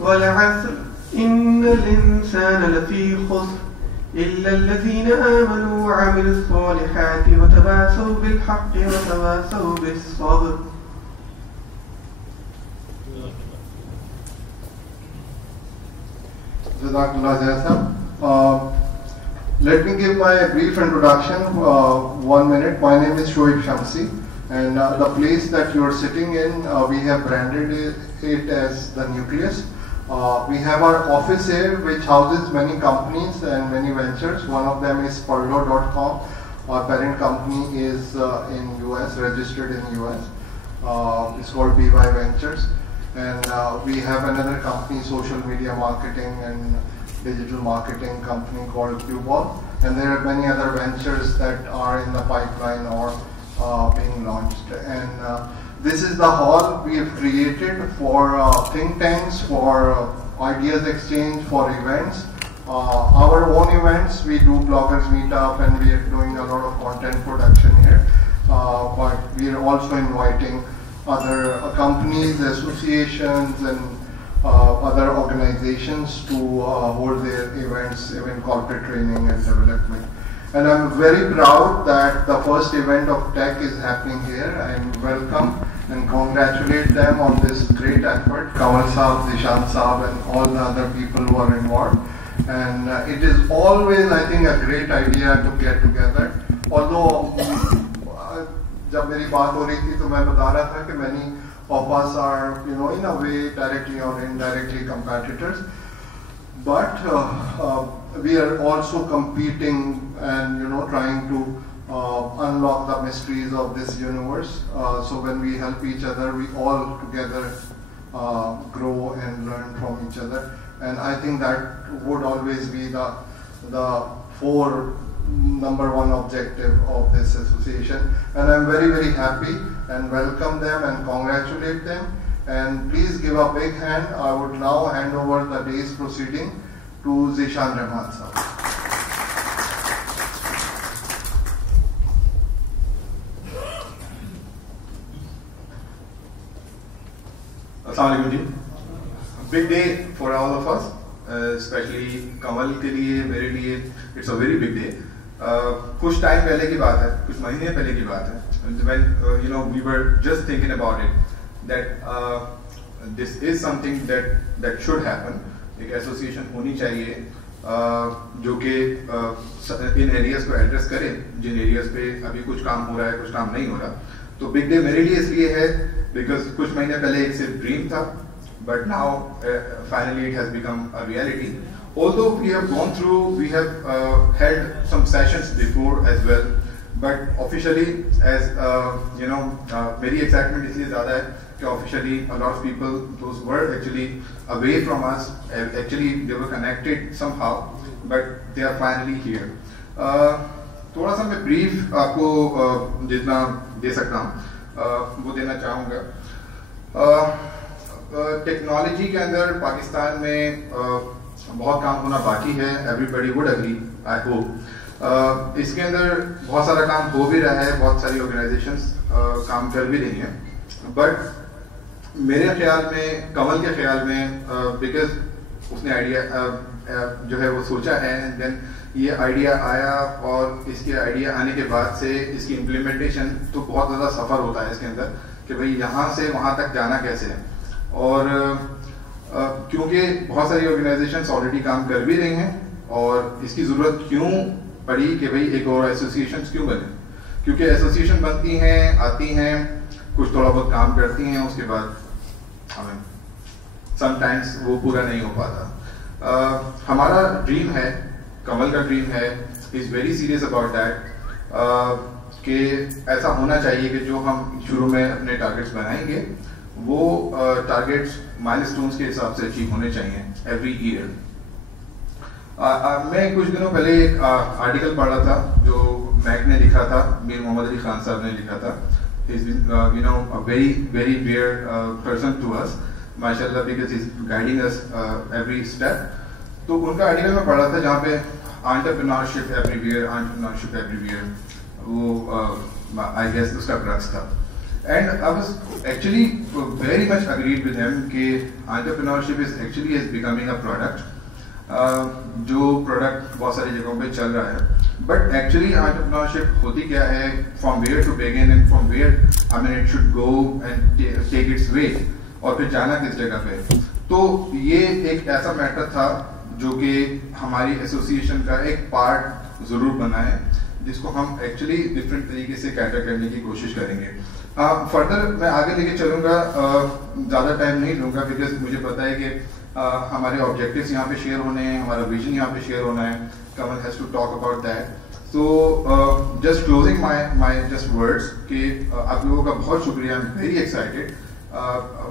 والعصر إن الإنسان لفي خسر إلا الذين آمنوا وعملوا الصالحات وتواصوا بالحق وتواصوا بالصبر. Jazakallah Zaid. Let me give my brief introduction, 1 minute. My name is Shoaib Shamsi, and the place that you are sitting in, we have branded it as the nucleus. We have our office here, which houses many companies and many ventures. One of them is Parlo.com. Our parent company is in US, registered in US. It's called BY Ventures. And we have another company, social media marketing and digital marketing company called Qball. And there are many other ventures that are in the pipeline or being launched. And this is the hall we have created for think tanks, for ideas exchange, for events. Our own events, we do bloggers meetup, and we are doing a lot of content production here. But we are also inviting other companies, associations, and other organizations to hold their events, even corporate training and development. And I'm very proud that the first event of tech is happening here, and welcome and congratulate them on this great effort. Kamal Saab, Zishan Saab, and all the other people who are involved. And it is always, I think, a great idea to get together. Although, जब मेरी बात हो रही थी तो मैं बता रहा था कि many of us are, in a way, directly or indirectly competitors. But we are also competing and, trying to unlock the mysteries of this universe. So when we help each other, we all together grow and learn from each other. And I think that would always be the number one objective of this association. And I'm very, very happy and welcome them and congratulate them. And please give a big hand. I would now hand over the day's proceeding to Zishan Rahman Sahab. Assalamu alaikum. Big day for all of us, especially Kamal ke liye, mere liye. It's a very big day. Kuch time pehle ki baat hai, kuch mahine pehle ki baat hai. When we were just thinking about it, that this is something that should happen. एक association होनी चाहिए जो कि इन areas को address करे, जिन areas पे अभी कुछ काम हो रहा है, कुछ काम नहीं हो रहा. तो बिग डे मेरे लिए इसलिए है बिकॉज कुछ महीने पहले एक सिर्फ ड्रीम था, but now finally it has become a reality. Although we have gone through, we have held some sessions before as well, but officially, as मेरी excitement इसलिए ज़्यादा है कि officially a lot of people, those were actually away from us, actually they were connected somehow, but they are finally here. थोड़ा सा मैं brief आपको जितना दे सकता हूँ वो देना चाहूँगा. टेक्नोलॉजी के अंदर पाकिस्तान में बहुत काम होना बाकी है. Everybody would agree, I hope. इसके अंदर बहुत सारा काम हो भी रहा है, बहुत सारी ऑर्गेनाइजेशंस काम कर भी रही हैं. बट मेरे ख्याल में, कमल के ख्याल में, बिकॉज उसने आइडिया जो है वो सोचा है, देन ये आइडिया आया, और इसके आइडिया आने के बाद से इसकी इम्प्लीमेंटेशन तो बहुत ज़्यादा सफ़र होता है इसके अंदर कि भाई यहाँ से वहाँ तक जाना कैसे है. और क्योंकि बहुत सारी ऑर्गेनाइजेशंस ऑलरेडी काम कर भी रही हैं, और इसकी ज़रूरत क्यों पड़ी कि भाई एक और एसोसिएशंस क्यों बने. क्योंकि एसोसिएशन बनती हैं, आती हैं, कुछ थोड़ा बहुत काम करती हैं, उसके बाद समटाइम्स वो पूरा नहीं हो पाता. हमारा ड्रीम है, कमल का ड्रीम है, is very serious about that कि ऐसा होना चाहिए कि जो हम शुरू में अपने टारगेट्स बनाएंगे वो टारगेट्स माइलस्टोन्स के हिसाब से अचीव होने चाहिए एवरी ईयर. मैं कुछ दिनों पहले एक आर्टिकल पढ़ रहा था जो मैक ने लिखा था, मीर मोहम्मद अली खान साहब ने लिखा था. He's been a very very dear person to us, माशाल्लाह, because he's guiding us every step. तो उनका आर्टिकल में पढ़ा था जहाँ पे entrepreneurship everywhere, वो I guess उसका क्रक्स था And I was actually very much agreed with him کہ entrepreneurship is actually becoming a product. جو پروڈکٹ بہت ساری جگہوں پہ چل رہا ہے, بٹ ایکچولی entrepreneurship ہوتی کیا ہے, from where to begin and from where it should go and take its way, اور پھر جانا کس جگہ پہ. تو یہ ایک ایسا میٹر تھا جو کہ ہماری ایسوسیشن کا ایک پارٹ ضرور بنا ہے, جس کو ہم ایکچولی ڈفرینٹ طریقے سے کیٹر کرنے کی کوشش کریں گے. فردر میں آگے لے کے چلوں گا, زیادہ ٹائم نہیں لوں گا, بیکاز مجھے پتا ہے کہ ہمارے آبجیکٹیوز یہاں پہ شیئر ہونے ہیں, ہمارا ویژن یہاں پہ شیئر ہونا ہے. Kamal has to talk about that. So just closing my just words کہ آپ لوگوں کا بہت شکریہ. I am very excited.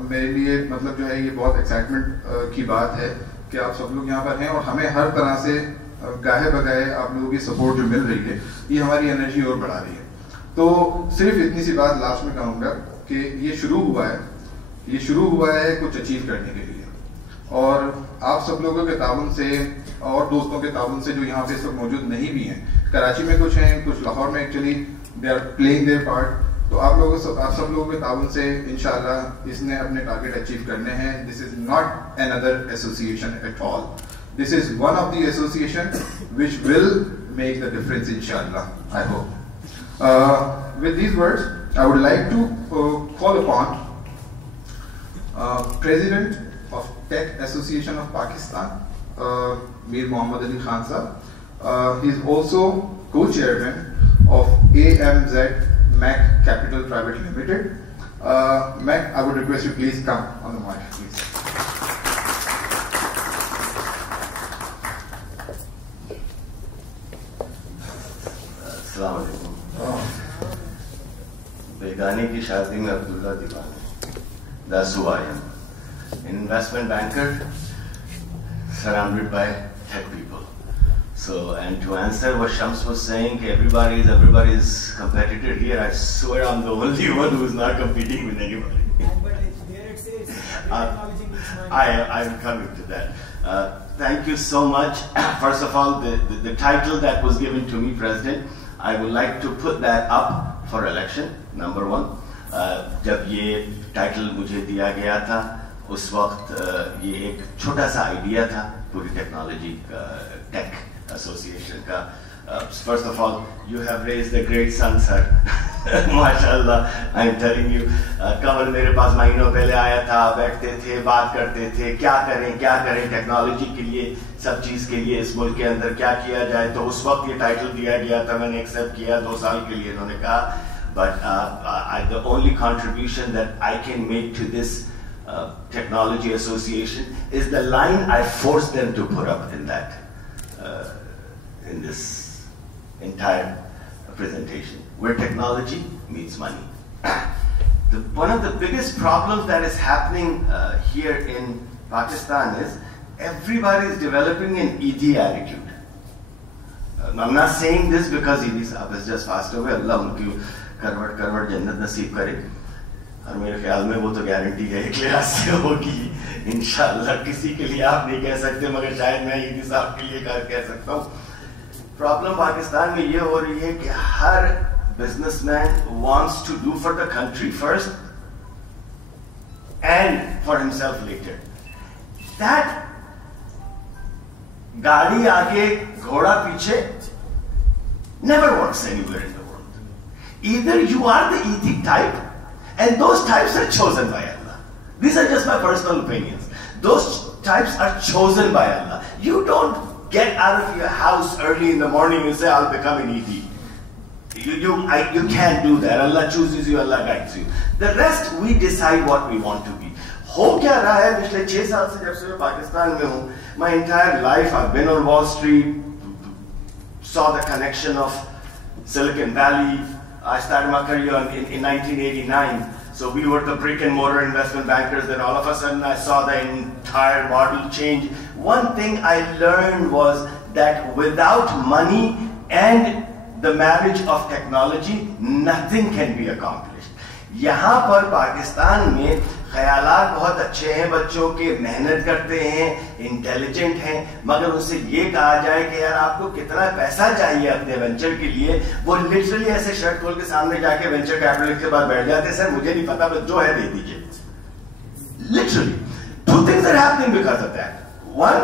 میرے لیے مطلب جو ہے یہ بہت ایکسائٹمنٹ کی بات ہے کہ آپ سب لوگ یہاں پر ہیں, اور ہمیں ہر طرح سے گاہے بگاہے آپ لوگوں کی سپورٹ جو مل رہی ہے, یہ ہماری انرجی اور بڑھا رہی ہے. تو صرف اتنی سی بات لاسٹ میں کہوں گا کہ یہ شروع ہوا ہے کچھ اچیو کرنے کے لیے, اور آپ سب لوگوں کے تعاون سے اور دوستوں کے تعاون سے جو یہاں پہ اس وقت موجود نہیں بھی ہیں, کراچی میں کچھ ہیں, کچھ لاہور میں, actually they are playing their part. تو آپ سب لوگوں کے تعاون سے انشاءاللہ اس نے اپنے ٹارگیٹ اچیو کرنے ہیں. This is not another association at all. This is one of the association which will make the difference inshallah, I hope. With these words, I would like to call upon President of Tech Association of Pakistan, Mir Mohammad Ali Khan sahab. He is also co-chairman of AMZ Mac Capital Private Limited. Mac, I would request you please come on the mic, please. السلام علیکم. بیگانی کی شادی میں عبداللہ دیوانے. That's who I am. Investment banker surrounded by tech people. So, and to answer what Shams was saying, everybody is competitor here. I swear I'm the only one who is not competing with anybody. But there it says technology means money. I'm coming to that. Thank you so much. First of all, the title that was given to me, President, I would like to put that up for election, number one. جب یہ title مجھے دیا گیا تھا اس وقت یہ ایک چھوٹا سا آئیڈیا تھا پوری ٹیکنالوجی ٹیک ایسوسیشن کا. First of all you have raised a great son sir, ماشاء اللہ. I am telling you, Kamal میرے پاس مہینوں پہلے آیا تھا, بیٹھتے تھے, بات کرتے تھے, کیا کریں ٹیکنالوجی کے لیے, سب چیز کے لیے اس ملک کے اندر کیا کیا جائے. تو اس وقت یہ ٹائٹل دیا گیا تھا, میں نے ایکسیپٹ کیا. 2 سال کے لیے انہوں نے کہا. But the only contribution that I can make to this technology association is the line I forced them to put up in that, in this entire presentation, where technology meets money. One of the biggest problems that is happening here in Pakistan is everybody is developing an ED attitude. I'm not saying this because ED Sahab has just passed away. Allah unki Karot جنت نصیب کرے, اور میرے خیال میں وہ تو guarantee ہے ایک لحاظ سے ہوگی انشاءاللہ. کسی کے لیے آپ نہیں کہہ سکتے, مگر شاید میں ایدی صاحب کے لیے کہہ سکتا ہوں. پرابلم پاکستان میں یہ ہو رہی ہے کہ ہر business man wants to do for the country first and for himself later. That گاڑی آگے گھوڑا پیچھے never works anywhere in the world. Either you are the ethic type, and those types are chosen by Allah. These are just my personal opinions. Those types are chosen by Allah. You don't get out of your house early in the morning and say, I'll become an ET. You can't do that. Allah chooses you, Allah guides you. The rest, we decide what we want to be. ہو کیا رہا ہے پچھلے 6 سال سے جب سے میں پاکستان میں ہوں. My entire life I've been on Wall Street, saw the connection of Silicon Valley. I started my career in 1989. So we were the brick and mortar investment bankers. Then all of a sudden I saw the entire model change. One thing I learned was that without money and the marriage of technology, nothing can be accomplished. یہاں پر پاکستان میں خیالات بہت اچھے ہیں بچوں کے, محنت کرتے ہیں, انٹیلیجنٹ ہیں, مگر ان سے یہ کہا جائے کہ یار آپ کو کتنا پیسہ چاہیے اپنے وینچر کے لیے, وہ لٹرلی ایسے شرٹ کھول کے سامنے جا کے وینچر کیپٹلسٹ کے بعد بیٹھ جاتے ہیں, سر مجھے نہیں پتا بس جو ہے دے دیجیے. Literally 2 things are happening because of that. One,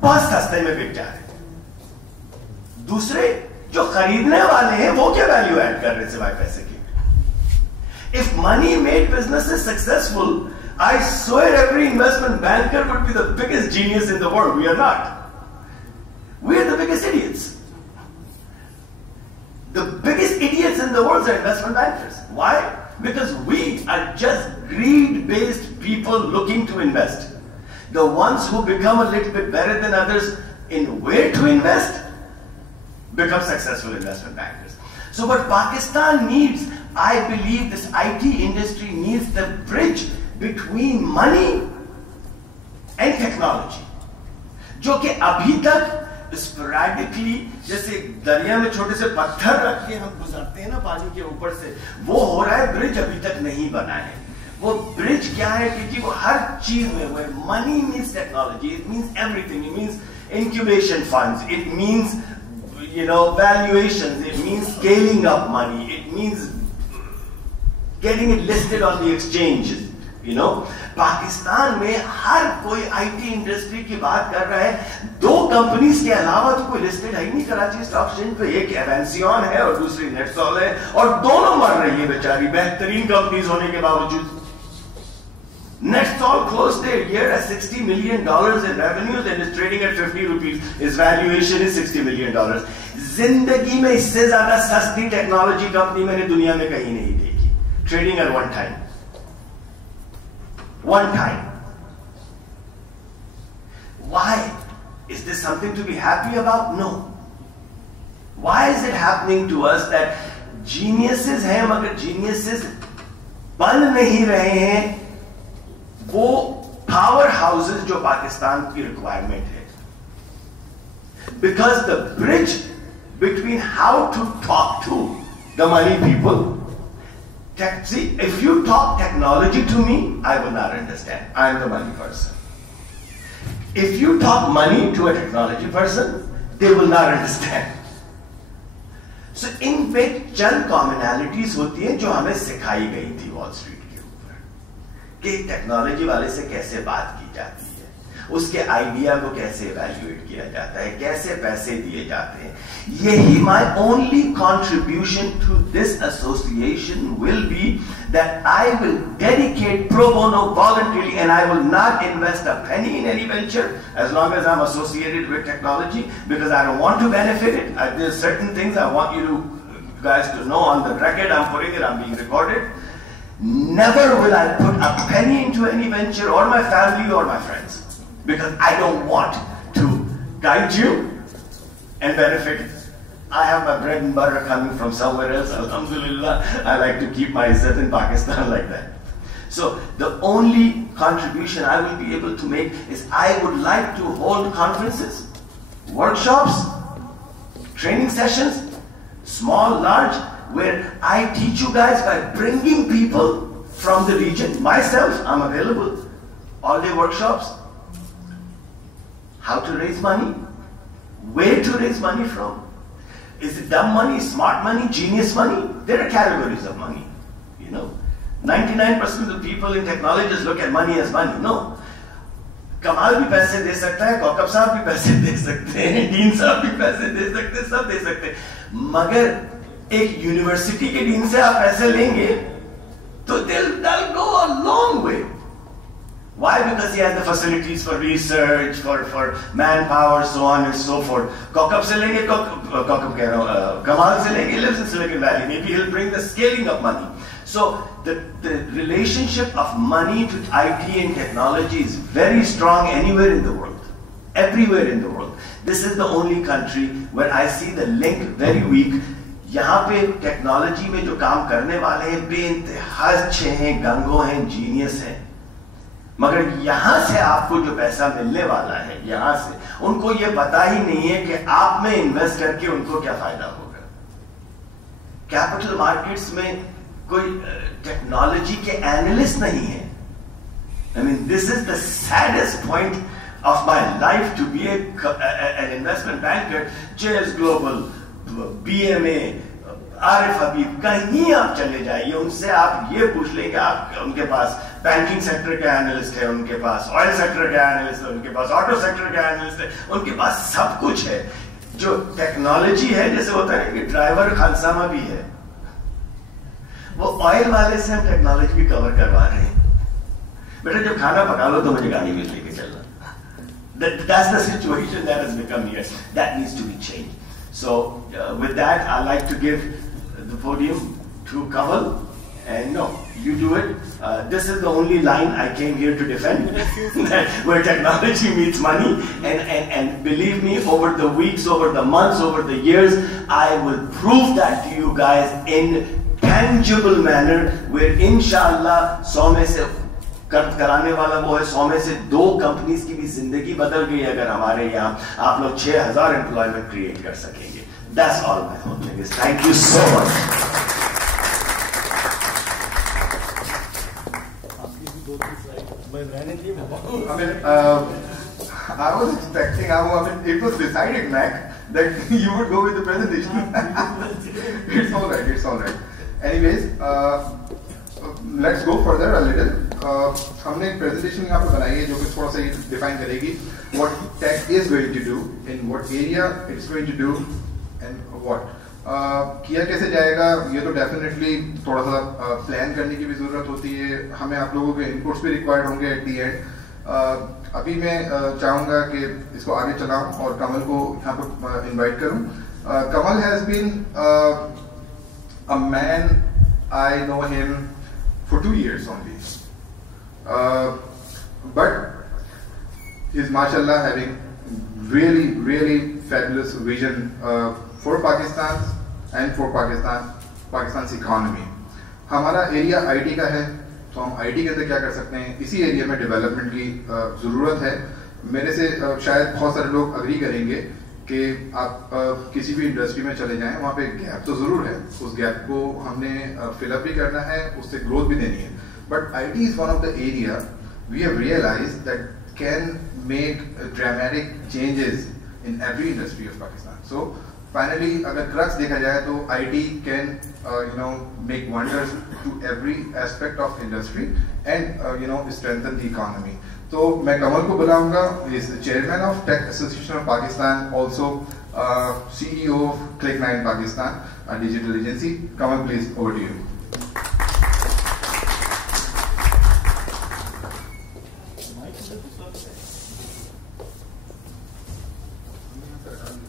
بہت سستے میں بک جا رہے ہیں. دوسرے, جو خریدنے والے ہیں وہ کیا ویلیو ایڈ کر رہے ہیں سوائے پیسے کے. If money made businesses successful, I swear every investment banker would be the biggest genius in the world. We are not. We are the biggest idiots. The biggest idiots in the world are investment bankers. Why? Because we are just greed-based people looking to invest. The ones who become a little bit better than others in where to invest become successful investment bankers. So what Pakistan needs, I believe this IT industry needs the bridge between money and technology. جو کہ ابھی تک sporadically جیسے دریا میں چھوٹے سے پتھر رکھ کے ہم گزرتے ہیں نا پانی کے اوپر سے, وہ ہو رہا ہے, برج ابھی تک نہیں بنا ہے. وہ برج کیا ہے, کیونکہ وہ ہر چیز میں وہ ہے. Money means technology, it means everything. It means incubation funds, it means valuations, it means scaling up money, it means getting it listed on the exchanges. Pakistan میں ہر کوئی آئی ٹی انڈسٹری کی بات کر رہا ہے. 2 کمپنیز کے علاوہ تو کوئی لسٹڈ ہے ہی نہیں کراچی اسٹاک ایکسچینج پہ. ایک ایونسیون ہے اور دوسری نیٹسول ہے, اور دونوں مر رہی ہے بیچاری بہترین کمپنیز ہونے کے باوجود. Netsol closed their year at $60 million in revenues and is trading at 50 rupees. Its valuation is $60 million. زندگی میں اس سے زیادہ سستی ٹیکنالوجی کمپنی میں نے دنیا میں کہیں نہیں دیکھی. Trading at one time. Why? Is this something to be happy about? No. Why is it happening to us that geniuses ہیں مگر geniuses بن نہیں رہے ہیں وہ پاور ہاؤسز جو پاکستان کی ریکوائرمنٹ ہے. Because the bridge between how to talk to the money people. See, if you talk technology to me, I will not understand. I am the money person. If you talk money to a technology person, they will not understand. So in fact, چند commonalities ہوتی ہیں جو ہمیں سکھائی گئی تھی وال street کے اوپر کہ ٹیکنالوجی والے سے کیسے بات کی جاتی ہے, اس کے آئیڈیا کو کیسے ایویلویٹ کیا جاتا ہے, کیسے پیسے دیے جاتے ہیں. یہی my only contribution to this association will be that I will dedicate pro bono voluntarily and I will not invest a penny in any venture as long as I'm associated with technology, because I don't want to benefit it. There's certain things I want you guys to know on the record. I'm putting it, I'm being recorded. Never will I put a penny into any venture or my family or my friends, because I don't want to guide you and benefit. I have my bread and butter coming from somewhere else. Alhamdulillah, I like to keep my izzat in Pakistan like that. So the only contribution I will be able to make is I would like to hold conferences, workshops, training sessions, small, large, where I teach you guys by bringing people from the region. Myself, I'm available. All-day workshops. How to raise money, where to raise money from. Is it dumb money, smart money, genius money? There are categories of money. 99% of the people in technologies look at money as money. No. کمال بھی پیسے دے سکتا ہے, کوکب صاحب بھی پیسے دے سکتے ہیں, ڈین صاحب بھی پیسے دے سکتے ہیں, سب دے سکتے ہیں. مگر ایک یونیورسٹی کے ڈین سے آپ پیسے لیں گے تو they'll go a long way. Why? Because he has the facilities for research, for manpower, so on and so forth. Kokab se lenge, Kokab keh raha hu, Kamal se lenge, lives in Silicon Valley. Maybe he'll bring the scaling of money. So the relationship of money to IT and technology is very strong anywhere in the world. Everywhere in the world. This is the only country where I see the link very weak. یہاں پہ technology میں جو کام کرنے والے ہیں بے انتہا اچھے ہیں, گنگو ہیں, جینیس ہیں, مگر یہاں سے آپ کو جو پیسہ ملنے والا ہے یہاں سے ان کو یہ پتا ہی نہیں ہے کہ آپ میں انویسٹ کر کے ان کو کیا فائدہ ہوگا. کیپٹل مارکیٹس میں کوئی ٹیکنالوجی کے اینالسٹ نہیں ہے, I mean, this is the saddest point of my life, to be an investment banker. JS Global, BMA, عارف حبیب, کہیں آپ چلے جائیے, ان سے آپ یہ پوچھ لیں کہ آپ ان کے پاس بینکنگ سیکٹر کے اینالسٹ ہے, ان کے پاس آئل سیکٹر کے اینالسٹ ہے, ان کے پاس آٹو سیکٹر کے اینالسٹ ہے, ان کے پاس سب کچھ ہے. جو ٹیکنالوجی ہے, جیسے ہوتا ہے کہ ڈرائیور خانسامہ بھی ہے, وہ آئل والے سے ہم ٹیکنالوجی بھی کور کروا رہے ہیں. بیٹا جب کھانا پکا لو تو مجھے گاڑی میں لے کے چلنا. That's the situation that has become here. That needs to be changed. So with that, I'd like to give the podium to Kamal. And no, you do it. This is the only line I came here to defend, where technology meets money. And believe me, over the weeks, over the months, over the years, I will prove that to you guys in tangible manner, where inshallah 100 میں سے کرانے والا وہ ہے 100 میں سے 2 companies کی بھی زندگی بدل گئی اگر ہمارے یہاں آپ لوگ 6000 امپلائمنٹ کریٹ کر سکیں گے. That's all my whole thing is. Thank you so much. I mean, I was expecting, it was decided, Mac, that you would go with the presentation. It's all right. Anyways, let's go further a little. ہم نے ایک presentation یہاں پہ بنائی ہے جو کہ تھوڑا سا یہ ڈیفائن کرے گی what tech is going to do, in what area it's going to do, and what. کیا کیسے جائے گا, یہ تو ڈیفینیٹلی تھوڑا سا پلان کرنے کی بھی ضرورت ہوتی ہے. ہمیں آپ لوگوں کے انپٹس بھی ریکوائرڈ ہوں گے ایٹ دی اینڈ. ابھی میں چاہوں گا کہ اس کو آگے چلاؤں اور کمل کو یہاں پر انوائٹ کروں. Kamal has been a man, I know him for 2 years only. But he's mashallah having really fabulous vision for Pakistan and for Pakistan's economy. ہمارا ایریا آئی ٹی کا ہے, تو ہم آئی ٹی کے اندر کیا کر سکتے ہیں, اسی ایریا میں ڈیولپمنٹ کی ضرورت ہے. میرے سے شاید بہت سارے لوگ اگری کریں گے کہ آپ کسی بھی انڈسٹری میں چلے جائیں, وہاں پہ گیپ تو ضرور ہے, اس گیپ کو ہم نے فل اپ بھی کرنا ہے, اس سے گروتھ بھی دینی ہے. But IT is one of the area we have realized that can make dramatic changes in every industry of Pakistan. So finally, agar crux dekha jaye to IT can make wonders to every aspect of industry and strengthen the economy. So main Kamal ko bulaunga, he is the chairman of Tech Association of Pakistan, also CEO of Click9 Pakistan, a digital agency. Kamal, please, over to you.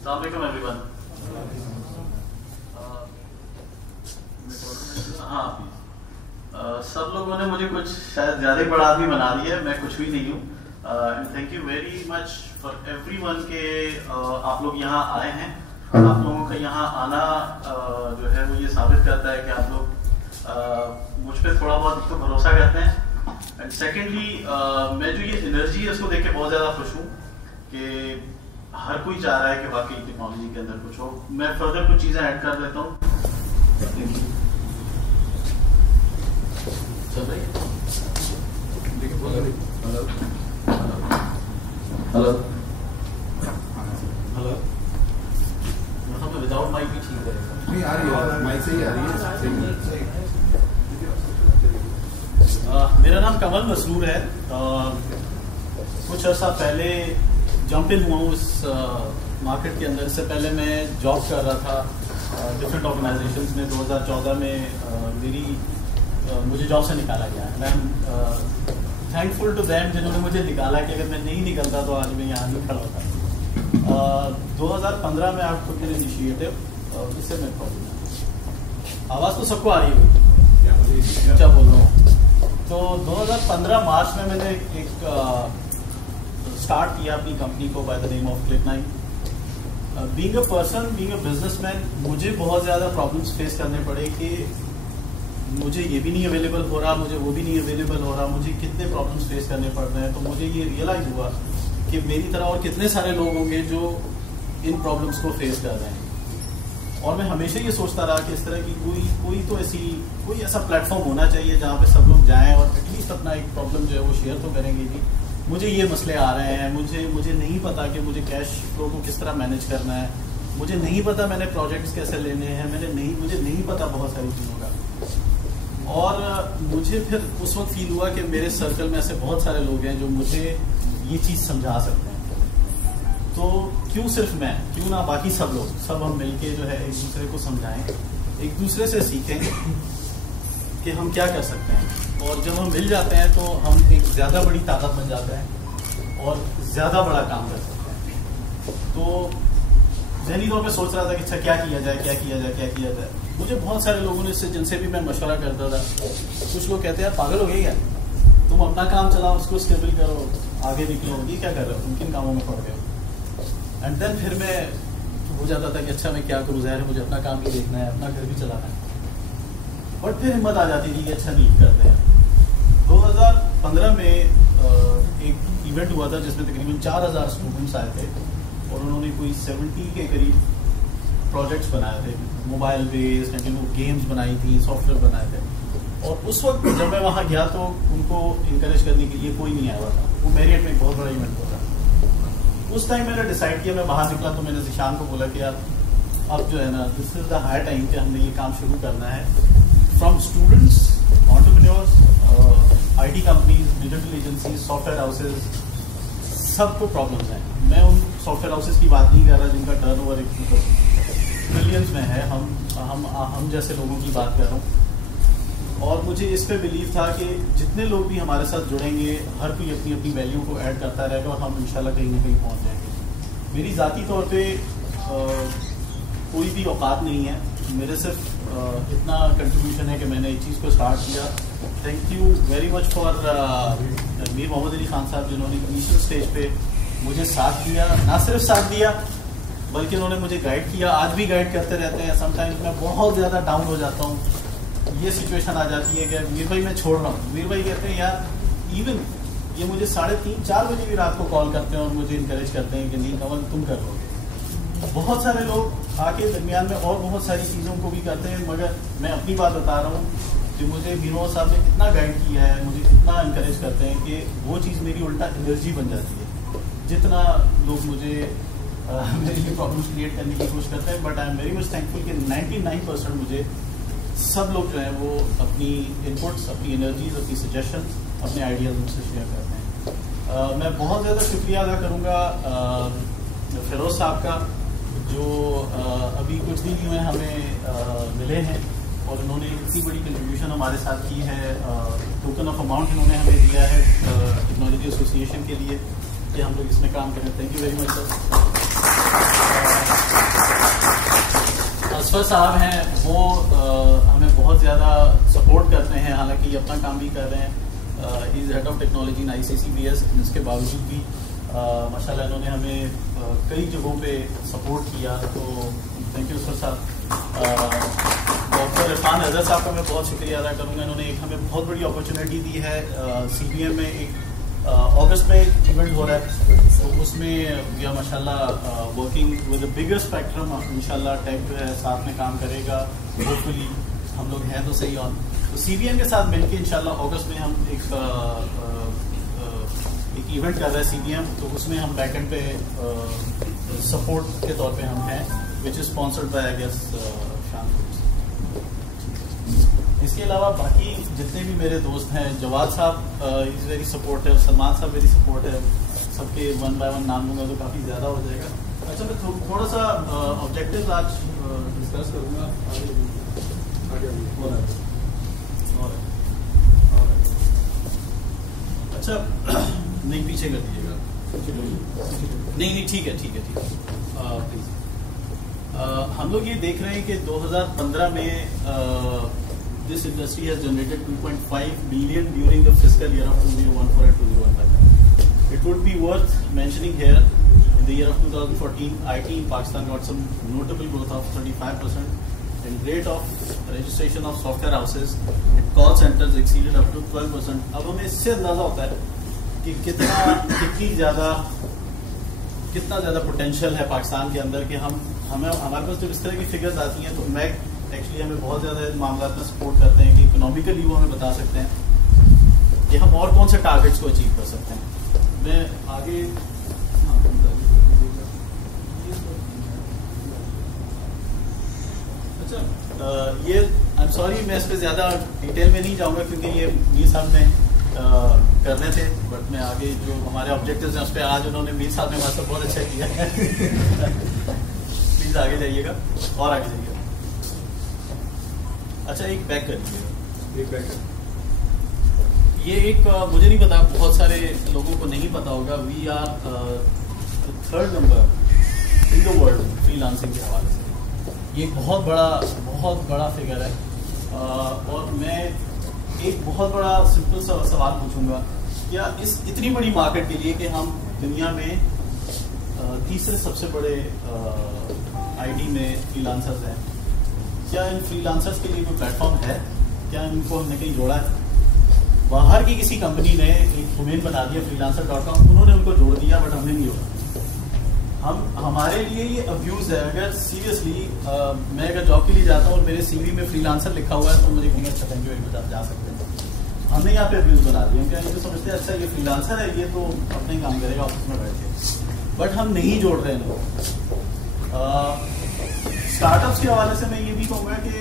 السلام علیکم every one. ہاں, سب لوگوں نے مجھے کچھ شاید زیادہ بڑا آدمی بنا دیا ہے, میں کچھ بھی نہیں ہوں. And thank you very much for every one کہ آپ لوگ یہاں آئے ہیں. آپ لوگوں کا یہاں آنا جو ہے وہ یہ ثابت کرتا ہے کہ آپ لوگ مجھ پہ تھوڑا بہت تو بھروسہ کرتے ہیں. اینڈ سیکنڈلی, میں جو یہ انرجی ہے اس کو دیکھ کے بہت زیادہ خوش ہوں کہ ہر کوئی چاہ رہا ہے کہ واقعی ٹیکنالوجی کے اندر کچھ ہو. میں فردر کچھ چیزیں ایڈ کر دیتا ہوں. ہلو وداؤٹ مائک بھی ٹھیک ہے. میرا نام کمل مسرور ہے. کچھ عرصہ پہلے جمپ ان ہوا ہوں اس مارکیٹ کے اندر. اس سے پہلے میں جاب کر رہا تھا ڈفرینٹ آرگنائزیشنس میں. 2014 میں مجھے جاب سے نکالا گیا. میں تھینک فل ٹو دیم جنہوں نے مجھے نکالا, کہ اگر میں نہیں نکلتا تو آج میں یہاں نہیں کھڑا ہوتا. 2015 میں آپ خود کے انیشیٹو, اس سے میں آواز تو سب کو آ رہی ہوگی, اونچا بول رہا ہوں. تو 2015 مارچ میں نے ایک اسٹارٹ کیا اپنی کمپنی کو by the name of Click9. Being a person, being a business man, مجھے بہت زیادہ پرابلمس فیس کرنے پڑے کہ مجھے یہ بھی نہیں اویلیبل ہو رہا, مجھے وہ بھی نہیں اویلیبل ہو رہا, مجھے کتنے پرابلمس فیس کرنے پڑ رہے ہیں. تو مجھے یہ ریئلائز ہوا کہ میری طرح اور کتنے سارے لوگ ہوں گے جو ان پرابلمس کو فیس کر رہے ہیں. اور میں ہمیشہ یہ سوچتا رہا کہ اس طرح کی کوئی ایسا پلیٹ فارم ہونا چاہیے جہاں پہ سب لوگ جائیں اور ایٹ لیسٹ اپنا ایک پرابلم جو ہے وہ شیئر تو کریں گے. کہ مجھے یہ مسئلے آ رہے ہیں, مجھے نہیں پتا کہ مجھے کیش فلو کو کس طرح مینیج کرنا ہے, مجھے نہیں پتا میں نے پروجیکٹس کیسے لینے ہیں, مجھے نہیں پتا بہت ساری چیزوں کا. اور مجھے پھر اس وقت فیل ہوا کہ میرے سرکل میں ایسے بہت سارے لوگ ہیں جو مجھے یہ چیز سمجھا سکتے ہیں. تو کیوں صرف میں, کیوں نہ باقی سب لوگ, سب ہم مل کے جو ہے ایک دوسرے کو سمجھائیں, ایک دوسرے سے سیکھیں کہ ہم کیا کر سکتے ہیں. اور جب ہم مل جاتے ہیں تو ہم ایک زیادہ بڑی طاقت بن جاتے ہیں اور زیادہ بڑا کام کر سکتے ہیں. تو ذہنی طور پہ سوچ رہا تھا کہ اچھا کیا کیا جائے. مجھے بہت سارے لوگوں نے جن سے بھی میں مشورہ کرتا تھا, کچھ لوگ کہتے ہیں پاگل ہو گئی ہے, تم اپنا کام چلاؤ, اس کو اسٹیبل کرو, آگے نکلو, یہ کیا کر رہے ہو, تم کن کاموں میں پڑ گئے ہو. اینڈ دین پھر میں ہو جاتا تھا کہ اچھا میں کیا کروں, ظاہر ہے مجھے اپنا کام بھی دیکھنا ہے, اپنا گھر بھی چلانا ہے. بٹ پھر ہمت آ جاتی تھی کہ اچھا نہیں کرتے ہیں. 2015 میں ایک ایونٹ ہوا تھا جس میں تقریباً 4000 اسٹوڈنٹس آئے تھے اور انہوں نے کوئی 70 کے قریب پروجیکٹس بنائے تھے, موبائل بیسڈ گیمز بنائی تھی, سافٹ ویئر بنائے تھے. اور اس وقت جب میں وہاں گیا تو ان کو انکریج کرنے کے لیے کوئی نہیں آیا ہوا تھا. وہ میریٹ میں ایک بہت بڑا ایونٹ ہوا تھا. اس ٹائم میں نے ڈیسائڈ کیا, میں باہر نکلا تو میں نے ذیشان کو بولا کہ یار اب جو ہے نا دس از دا ہائی ٹائم کہ ہم نے یہ کام شروع کرنا ہے. From students, entrepreneurs, I T companies, digital agencies, software houses, سب کو پرابلمس ہیں. میں ان سافٹ ویئر ہاؤسز کی بات نہیں کر رہا جن کا ٹرن اوور ٹریلینس میں ہے, ہم جیسے لوگوں کی بات کر رہا ہوں. اور مجھے اس پہ بلیو تھا کہ جتنے لوگ بھی ہمارے ساتھ جڑیں گے, ہر کوئی اپنی اپنی ویلیو کو ایڈ کرتا رہے گا اور ہم انشاءاللہ کہیں نہ کہیں پہنچ جائیں گے. میری ذاتی طور پہ کوئی بھی اوقات نہیں ہے, میرے صرف اتنا کنٹریبیوشن ہے کہ میں نے ایک چیز کو اسٹارٹ کیا. Thank you very much for Mir Muhammad Ali Khan صاحب جنہوں نے انیشیل اسٹیج پہ مجھے ساتھ دیا, نہ صرف ساتھ دیا بلکہ انہوں نے مجھے گائیڈ کیا, آج بھی گائیڈ کرتے رہتے ہیں. سم ٹائمز میں بہت زیادہ ڈاؤن ہو جاتا ہوں, یہ سچویشن آ جاتی ہے کہ میر بھائی میں چھوڑ رہا ہوں. میر بھائی کہتے ہیں یار ایون یہ مجھے 3:30-4 بجے بھی رات کو کال کرتے ہیں اور مجھے انکریج کرتے ہیں کہ نہیں کمل تم کر لو گے. بہت سارے لوگ آ کے درمیان میں اور بہت ساری چیزوں کو بھی کرتے ہیں, مگر میں اپنی بات بتا رہا ہوں کہ مجھے میر صاحب نے اتنا گائیڈ کیا ہے, مجھے اتنا انکریج کرتے ہیں کہ وہ چیز میری الٹا انرجی بن جاتی ہے. جتنا لوگ مجھے میرے لیے پرابلمس کریٹ کرنے کی کوشش کرتے ہیں, but I am very much thankful کہ 99% مجھے سب لوگ جو ہیں وہ اپنی انپٹس, اپنی انرجیز, اپنی سجیشنس, اپنے آئیڈیاز مجھ سے شیئر کرتے ہیں. میں بہت زیادہ شکریہ ادا کروں گا فیروز صاحب کا, جو ابھی کچھ دن ہی میں ہمیں ملے ہیں اور انہوں نے اتنی بڑی کنٹریبیوشن ہمارے ساتھ کی ہے. ٹوکن آف اماؤنٹ انہوں نے ہمیں دیا ہے ٹیکنالوجی ایسوسیشن کے لیے کہ ہم لوگ اس میں کام کریں. تھینک یو ویری مچ سر. اسفر صاحب ہیں, وہ ہمیں بہت زیادہ سپورٹ کرتے ہیں, حالانکہ یہ اپنا کام بھی کر رہے ہیں. He is head of technology in ICCBS. اس کے باوجود بھی ماشاء اللہ انہوں نے ہمیں کئی جگہوں پہ سپورٹ کیا, تو تھینک یو اسفر صاحب. ڈاکٹر عرفان حیدر صاحب کا میں بہت شکریہ ادا کروں گا. انہوں نے ایک ہمیں بہت بڑی اپرچونیٹی دی ہے. CBM میں ایک اگست میں ایک ایونٹ ہو رہا ہے, تو اس میں یا ماشاء اللہ working with the bigger spectrum. ان شاء اللہ ٹیک جو ہے ساتھ میں کام کرے گا, ہوپ فلی ہم لوگ ہیں تو صحیح. اور تو CBM کے ساتھ مل کے ان شاء اللہ اگست میں ہم ایک ایونٹ کر رہے ہیں CBM, تو اس میں ہم بیک اینڈ پہ سپورٹ کے طور پہ ہم ہیں, وچ از اسپانسرڈ بائی آئی گیس شان. اس کے علاوہ باقی جتنے بھی میرے دوست ہیں, جواد صاحب از ویری سپورٹیو, سلمان صاحب ویری سپورٹیو. سب کے 1 by 1 نام لوں گا تو کافی زیادہ ہو جائے گا. اچھا میں تھوڑا سا آبجیکٹیوز آج ڈسکس کروں گا. اچھا نہیں پیچھے کر دیجیے گا, نہیں ٹھیک ہے پلیز. ہم لوگ یہ دیکھ رہے ہیں کہ 2015 میں this industry has generated 2.5 billion during the fiscal year of 2014 and 2015. It would be worth mentioning here, in the year of 2014, IT in Pakistan got some notable growth of 35%, and rate of registration of software houses and call centers exceeded up to 12%. اب ہمیں اس سے اندازہ ہوتا ہے کہ کتنا زیادہ potential ہے پاکستان کے اندر کہ ہم ہمیں ہمارے پاس جب اس طرح کی فگرز آتی ہیں تو میک ایکچولی ہمیں بہت زیادہ معاملات میں سپورٹ کرتے ہیں کہ اکنامیکلی وہ ہمیں بتا سکتے ہیں کہ ہم اور کون سے ٹارگیٹس کو اچیو کر سکتے ہیں. میں آگے اچھا یہ آئی ایم سوری میں اس پہ زیادہ ڈیٹیل میں نہیں جاؤں گا کیونکہ یہ میر صاحب نے کرنے تھے, بٹ میں آگے جو ہمارے آبجیکٹیوز ہیں اس پہ آج انہوں نے میر صاحب نے ہمارے بہت اچھا کیا ہے. پلیز آگے جائیے گا اور آگے جائیے گا. اچھا ایک بیک کر لیجیے گا. یہ ایک مجھے نہیں پتا, بہت سارے لوگوں کو نہیں پتا ہوگا, we are 3rd number in the world freelancing کے حوالے سے. یہ ایک بہت بڑا فگر ہے. اور میں ایک بہت بڑا سمپل سا سوال پوچھوں گا, کیا اس اتنی بڑی مارکیٹ کے لیے کہ ہم دنیا میں تیسرے سب سے بڑے آئی ٹی میں فری لانسرز ہیں, کیا ان فری لانسرز کے لیے کوئی پلیٹ فارم ہے؟ کیا ان کو ہم نے کہیں جوڑا ہے؟ باہر کی کسی کمپنی نے ایک ڈومین بنا دیا freelancer.com, انہوں نے ان کو جوڑ دیا, بٹ ہم نے نہیں جوڑا. ہمارے لیے یہ ابیوز ہے. اگر سیریسلی میں اگر جاب کے لیے جاتا ہوں اور میرے سی وی میں فری لانسر لکھا ہوا ہے تو مجھے کہیں اچھا تھینک یو ایک بار آپ جا سکتے ہیں. ہم نے یہاں پہ ابیوز بنا دیا کیا یہ سمجھتے ہیں اچھا یہ فری لانسر ہے, یہ تو اپنا ہی کام کرے گا آفس میں بیٹھ کے, بٹ ہم نہیں جوڑ رہے ہیں لوگ. اسٹارٹ اپس کے حوالے سے میں یہ بھی کہوں گا کہ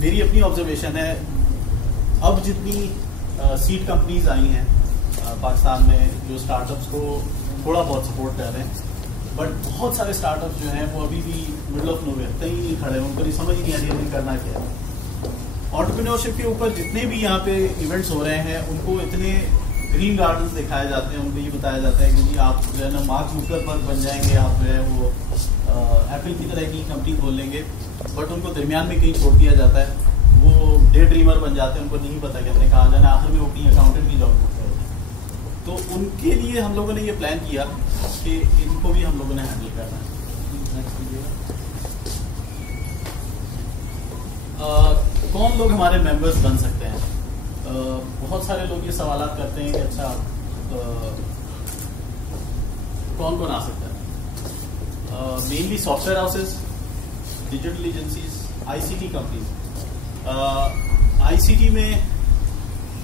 میری اپنی آبزرویشن ہے, اب جتنی سیڈ کمپنیز آئی ہیں پاکستان میں جو اسٹارٹ اپس کو تھوڑا بہت سپورٹ کر رہے ہیں, بٹ بہت سارے اسٹارٹ اپس جو ہیں وہ ابھی بھی مڈل آف نو ویئر کہیں نہیں کھڑے, ان کو نہیں سمجھ نہیں آ رہی ہے کرنا کیا ہے. انٹرپرینیورشپ کے اوپر جتنے بھی یہاں پہ ایونٹس ہو رہے ہیں ان کو اتنے گرین گارڈنس دکھائے جاتے ہیں, ان کو یہ بتایا جاتا ہے کہ جی آپ جو ہے نا مارک زوکربرگ پر بن جائیں گے, آپ جو ہے وہ ایپل کی طرح کی کمپنی کھول لیں گے, بٹ ان کو درمیان میں کہیں چھوڑ دیا جاتا ہے. وہ ڈے ڈریمر بن جاتے ہیں, ان کو نہیں پتا کہ ہم نے کہاں جانا, آخر میں وہ اپنی اکاؤنٹنٹ کی جاب کرتے ہیں. تو ان کے لیے ہم لوگوں نے یہ پلان کیا کہ ان کو بھی ہم لوگوں نے ہینڈل کرنا ہے. کون لوگ ہمارے ممبرس بن سکتے ہیں؟ بہت سارے لوگ یہ سوالات کرتے ہیں کہ اچھا کون آ سکتا ہے؟ Mainly software houses, digital agencies, I C T companies. I C T میں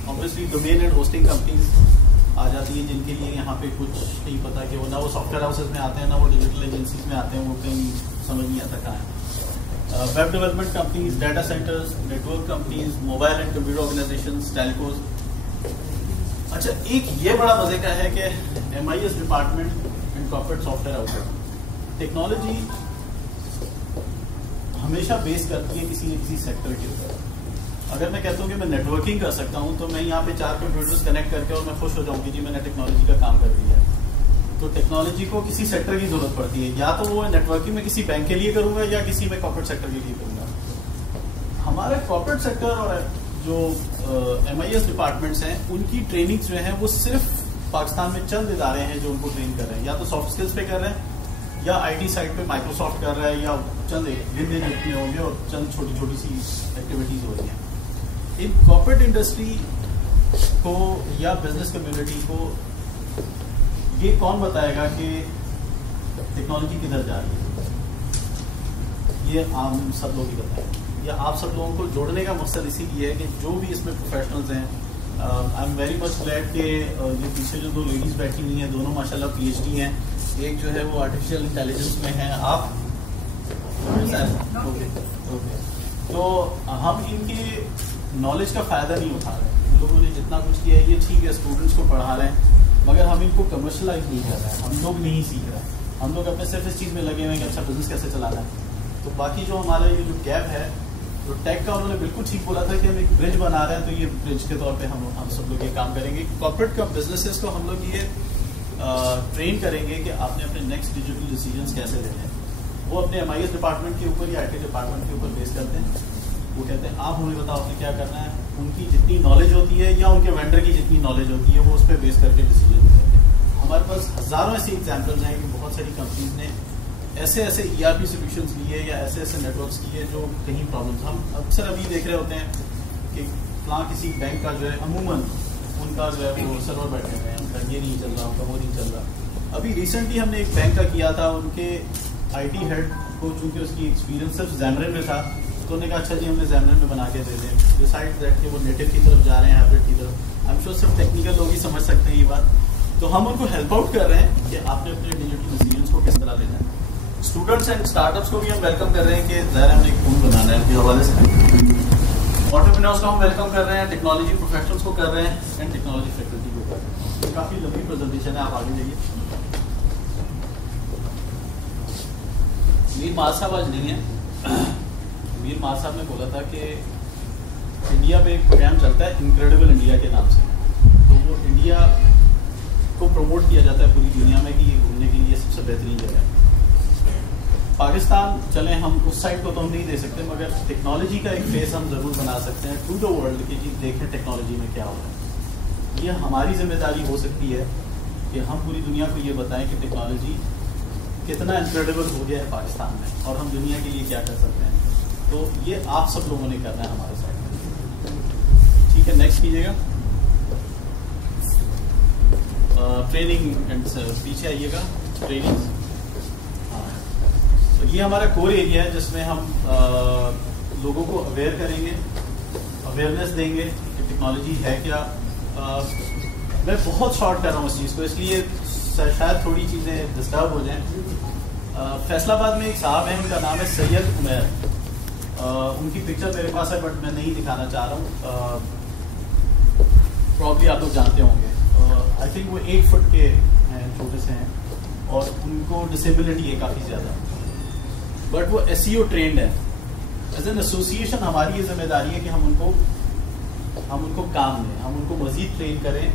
obviously domain and hosting companies آ جاتی ہیں جن کے لیے یہاں پہ کچھ نہیں پتا کہ وہ نہ وہ سافٹ ویئر ہاؤسز میں آتے ہیں, نہ وہ ڈیجیٹل ایجنسیز میں آتے ہیں, وہ کہیں سمجھ نہیں آتا کہاں ہے. Web development companies, data centres, network companies, mobile and computer organisations, telcos. اچھا ایک یہ بڑا مزے کا ہے کہ MIS department and corporate software houses technology ہمیشہ بیس کرتی ہے کسی نہ کسی سیکٹر کے اوپر. اگر میں کہتا ہوں کہ میں نیٹ ورکنگ کر سکتا ہوں تو میں یہاں پہ 4 کمپیوٹرز کنیکٹ کر کے اور میں خوش ہو جاؤں کہ جی میں نے ٹیکنالوجی کا کام کر دیا ہے. تو ٹیکنالوجی کو کسی سیکٹر کی ضرورت پڑتی ہے, یا تو وہ نیٹ ورکنگ میں کسی بینک کے لیے کروں گا یا کسی میں کارپوریٹ سیکٹر کے لیے کروں گا. ہمارے کارپوریٹ سیکٹر اور جو MIS ڈپارٹمنٹس ہیں ان کی ٹریننگ جو ہیں وہ صرف پاکستان میں چند ادارے ہیں جو ان کو ٹرین کر رہے ہیں, یا تو سافٹ اسکلس پہ کر رہے ہیں, یا آئی ٹی سائٹ پہ مائکروسافٹ کر رہا ہے, یا چند گندے جتنے ہوں گے اور چند چھوٹی چھوٹی سی ایکٹیویٹیز ہو رہی ہیں. ان کارپوریٹ انڈسٹری کو یا بزنس کمیونٹی کو یہ کون بتائے گا کہ ٹیکنالوجی کدھر جا رہی ہے؟ یہ عام سب لوگ ہی بتائیں, یا آپ سب لوگوں کو جوڑنے کا مقصد اسی لیے ہے کہ جو بھی اس میں پروفیشنلز ہیں. I am very much glad کہ یہ پیچھے جو 2 لیڈیز بیٹھی ہوئی ہیں دونوں ماشاء اللہ PhD ہیں, ایک جو ہے وہ آرٹیفیشیل انٹیلیجنس میں ہے, آپ تو ہم ان کے نالج کا فائدہ نہیں اٹھا رہے ہیں. ان لوگوں نے جتنا کچھ کیا ہے یہ ٹھیک ہے, اسٹوڈنٹس کو پڑھا رہے ہیں, مگر ہم ان کو کمرشلائز نہیں کر رہے ہیں, ہم لوگ نہیں سیکھ رہے ہیں. ہم لوگ اپنے صرف اس چیز میں لگے ہوئے ہیں کہ اچھا بزنس کیسے چلانا ہے. تو باقی جو ہمارا یہ جو گیپ ہے تو ٹیک کا انہوں نے بالکل ٹھیک بولا تھا کہ ہم ایک برج بنا رہے ہیں, تو یہ برج کے طور پہ ہم سب لوگ یہ کام کریں گے. کارپوریٹ کا بزنسز کو ہم لوگ یہ ٹرین کریں گے کہ آپ نے اپنے نیکسٹ ڈیجیٹل ڈیسیجنس کیسے لینے ہیں. وہ اپنے MIS ڈپارٹمنٹ کے اوپر یا IT ڈپارٹمنٹ کے اوپر بیس کرتے ہیں. وہ کہتے ہیں آپ ہمیں بتاؤ آپ نے کیا کرنا ہے. ان کی جتنی نالج ہوتی ہے یا ان کے وینڈر کی جتنی نالج ہوتی ہے وہ اس پہ بیس کر کے ڈیسیجن لیتے ہیں. ہمارے پاس ہزاروں ایسی ایگزامپلز ہیں کہ بہت ساری کمپنیز نے ایسے ERP سولوشنس لیے یا ایسے نیٹورکس کیے جو کہیں پرابلمس. ہم اکثر ابھی دیکھ رہے ہوتے ہیں کہ فلاں کسی بینک کا جو ہے عموماً ان کا جو ہے وہ سرور بیٹھے ہوئے ہیں, ان کا یہ نہیں چل رہا, ان کا وہ نہیں چل رہا. ابھی ریسنٹلی ہم نے ایک بینک کا کیا تھا, ان کے آئی ٹی ہیڈ کو چونکہ اس کی ایکسپیرینس صرف زیمرن میں تھا, تو انہوں نے کہا اچھا جی ہم نے زیمرن میں بنا کے دے دیں. ڈیسائڈ دیٹ کہ وہ نیٹو کی طرف جا رہے ہیں, ہائبرڈ کی طرف. آئی ایم شیور صرف ٹیکنیکل لوگ ہی سمجھ سکتے ہیں یہ بات. تو ہم ان کو ہیلپ آؤٹ کر رہے ہیں کہ آپ نے اپنے ڈیجیٹل ڈیسیژنس کو کس طرح لینا ہے. اسٹوڈنٹس اینڈ اسٹارٹ اپس کو بھی ہم ویلکم کر رہے ہیں کہ ظاہر ہم نے ایک فون بنانا ہے اس کے حوالے سے. آنٹرپرینورس کو ہم ویلکم کر رہے ہیں, ٹیکنالوجی پروفیشنلس کو کر رہے ہیں, اینڈ ٹیکنالوجی فیکلٹی کو کر رہے ہیں. کافی لمبی پریزنٹیشن ہے, آپ آگے جائیے. میر مار صاحب آج نہیں ہے. میر مار صاحب نے بولا تھا کہ انڈیا پہ ایک پروگرام چلتا ہے انکریڈیبل انڈیا کے نام سے, تو وہ انڈیا کو پروموٹ کیا جاتا ہے پوری دنیا میں کہ یہ گھومنے کے لیے سب سے بہترین جگہ ہے. پاکستان چلیں ہم اس سائڈ کو تو ہم نہیں دے سکتے, مگر ٹیکنالوجی کا ایک فیس ہم ضرور بنا سکتے ہیں ٹو دا ورلڈ کہ جی دیکھیں ٹیکنالوجی میں کیا ہو رہا ہے. یہ ہماری ذمہ داری ہو سکتی ہے کہ ہم پوری دنیا کو یہ بتائیں کہ ٹیکنالوجی کتنا انکریڈیبل ہو گیا ہے پاکستان میں, اور ہم دنیا کے لیے کیا کر سکتے ہیں. تو یہ آپ سب لوگوں نے کرنا ہے ہمارے سائڈ میں. ٹھیک ہے, نیکسٹ کیجیے گا. ٹریننگ اینڈ پیچھے آئیے گا. ٹریننگ, یہ ہمارا کور ایریا ہے جس میں ہم لوگوں کو اویئر کریں گے, اویئرنیس دیں گے کہ ٹیکنالوجی ہے کیا. میں بہت شارٹ کر رہا ہوں اس چیز کو, اس لیے شاید تھوڑی چیزیں ڈسٹرب ہو جائیں. فیصل آباد میں ایک صاحب ہیں, ان کا نام ہے سید عمیر. ان کی پکچر میرے پاس ہے بٹ میں نہیں دکھانا چاہ رہا ہوں, پرابلی آپ لوگ جانتے ہوں گے. آئی تھنک وہ 8 فٹ کے ہیں, چھوٹے سے ہیں, اور ان کو ڈسیبلٹی ہے کافی زیادہ, بٹ وہ SEO ٹرینڈ ہے. ایز این ایسوسیشن ہماری یہ ذمہ داری ہے کہ ہم ان کو کام دیں, ہم ان کو مزید ٹرین کریں.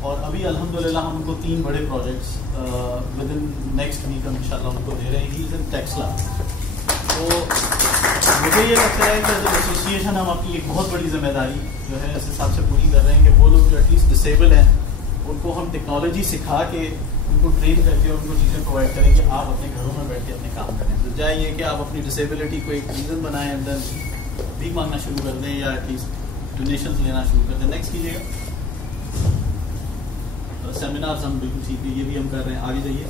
اور ابھی الحمدللہ ہم ان کو 3 بڑے projects with in next week ہم انشاءاللہ ان کو دے رہے ہیں. ہی از ان ٹیکسلا. تو مجھے یہ لگتا ہے کہ ایز این ایسوسیشن ہم اپنی ایک بہت بڑی ذمہ داری جو ہے اس حساب سے پوری کر رہے ہیں کہ وہ لوگ جو ایٹ لیسٹ ڈسیبل ہیں ان کو ہم ٹیکنالوجی سکھا کے ان کو ٹرین کر کے ان کو چیزیں پرووائڈ کریں کہ آپ اپنے گھروں میں بیٹھ کے اپنے کام کریں. تو جائے یہ کہ آپ اپنی ڈسیبلٹی کو ایک ریزن بنائیں, اینڈ دین بھیک مانگنا شروع کر دیں یا ایٹ لیسٹ ڈونیشنز لینا شروع کر دیں. نیکسٹ کیجیے گا. سیمینارز ہم بالکل ٹھیک ہے, یہ بھی ہم کر رہے ہیں. آگے جائیے.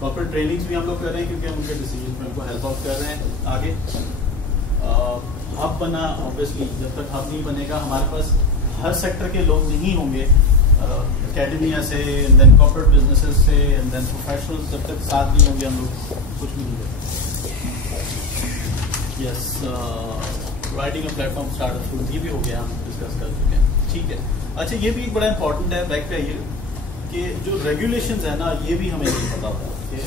کارپوریٹ ٹریننگس بھی ہم لوگ کر رہے ہیں کیونکہ ہم ان کے ڈیسیجن میں ان کو ہیلپ آؤٹ کر رہے ہیں. آگے ہب بنا, اوبیسلی جب تک ہب نہیں بنے گا ہمارے پاس ہر سیکٹر کے لوگ نہیں ہوں گے, اکیڈمیا سے, اینڈ دین کارپوریٹ بزنسز سے, اینڈ دین پروفیشنل, جب تک ساتھ نہیں ہوں گے ہم لوگ کچھ بھی نہیں کرتے. Yes, providing a platform startup, یہ بھی ہو گیا, ہم ڈسکس کر چکے ہیں. ٹھیک ہے. اچھا, یہ بھی ایک بڑا امپورٹنٹ ہے, بیک پہ آئیے, کہ جو ریگولیشنز ہیں نا یہ بھی ہمیں نہیں پتا ہوتا کہ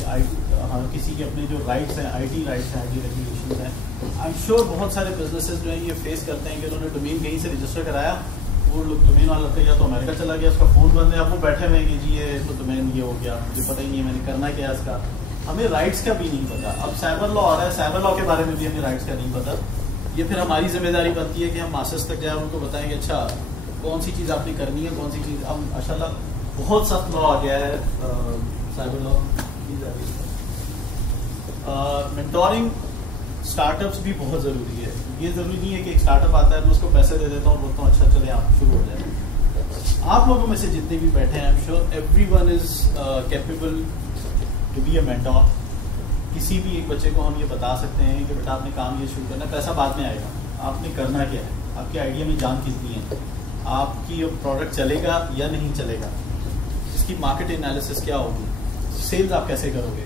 کسی کے اپنے جو رائٹس ہیں, آئی ٹی رائٹس ہیں, آئی ٹی ریگولیشنز ہیں. آئی ایم شیور بہت سارے بزنسز جو ہیں یہ فیس کرتے ہیں کہ انہوں نے ڈومین کہیں سے رجسٹر کرایا, وہ ڈومین والا لگتا ہے یا تو امریکہ چلا گیا, اس کا فون بند ہے, اب وہ بیٹھے ہوئے ہیں کہ جی یہ تو ڈومین یہ ہو گیا, مجھے پتہ ہی نہیں ہے میں نے کرنا کیا اس کا. ہمیں رائٹس کا بھی نہیں پتا. اب سائبر لا آ رہا ہے, سائبر لا کے بارے میں بھی ہمیں رائٹس کا نہیں پتا. یہ پھر ہماری ذمہ داری بنتی ہے کہ ہم ماسٹرز تک جائیں, ان کو بتائیں کہ اچھا کون سی چیز آپ نے کرنی ہے, کون سی چیز. اب ماشاء اللہ بہت سخت لا آ گیا ہے سائبر لا. مینٹورنگ اسٹارٹ اپس بھی بہت ضروری ہے. یہ ضروری نہیں ہے کہ ایک اسٹارٹ اپ آتا ہے میں اس کو پیسے دے دیتا ہوں, بولتا ہوں اچھا چلے آپ شروع ہو جائیں. آپ لوگوں میں سے جتنے بھی بیٹھے ہیں, I am sure everyone is capable to be a mentor. کسی بھی ایک بچے کو ہم یہ بتا سکتے ہیں کہ بیٹا آپ نے کام یہ شروع کرنا ہے, پیسہ بعد میں آئے گا, آپ نے کرنا کیا ہے, آپ کے آئیڈیا میں جان کتنی ہے, آپ کی پروڈکٹ چلے گا یا نہیں چلے گا, اس کی مارکیٹ انالیسس کیا ہوگی, سیلز آپ کیسے کرو گے,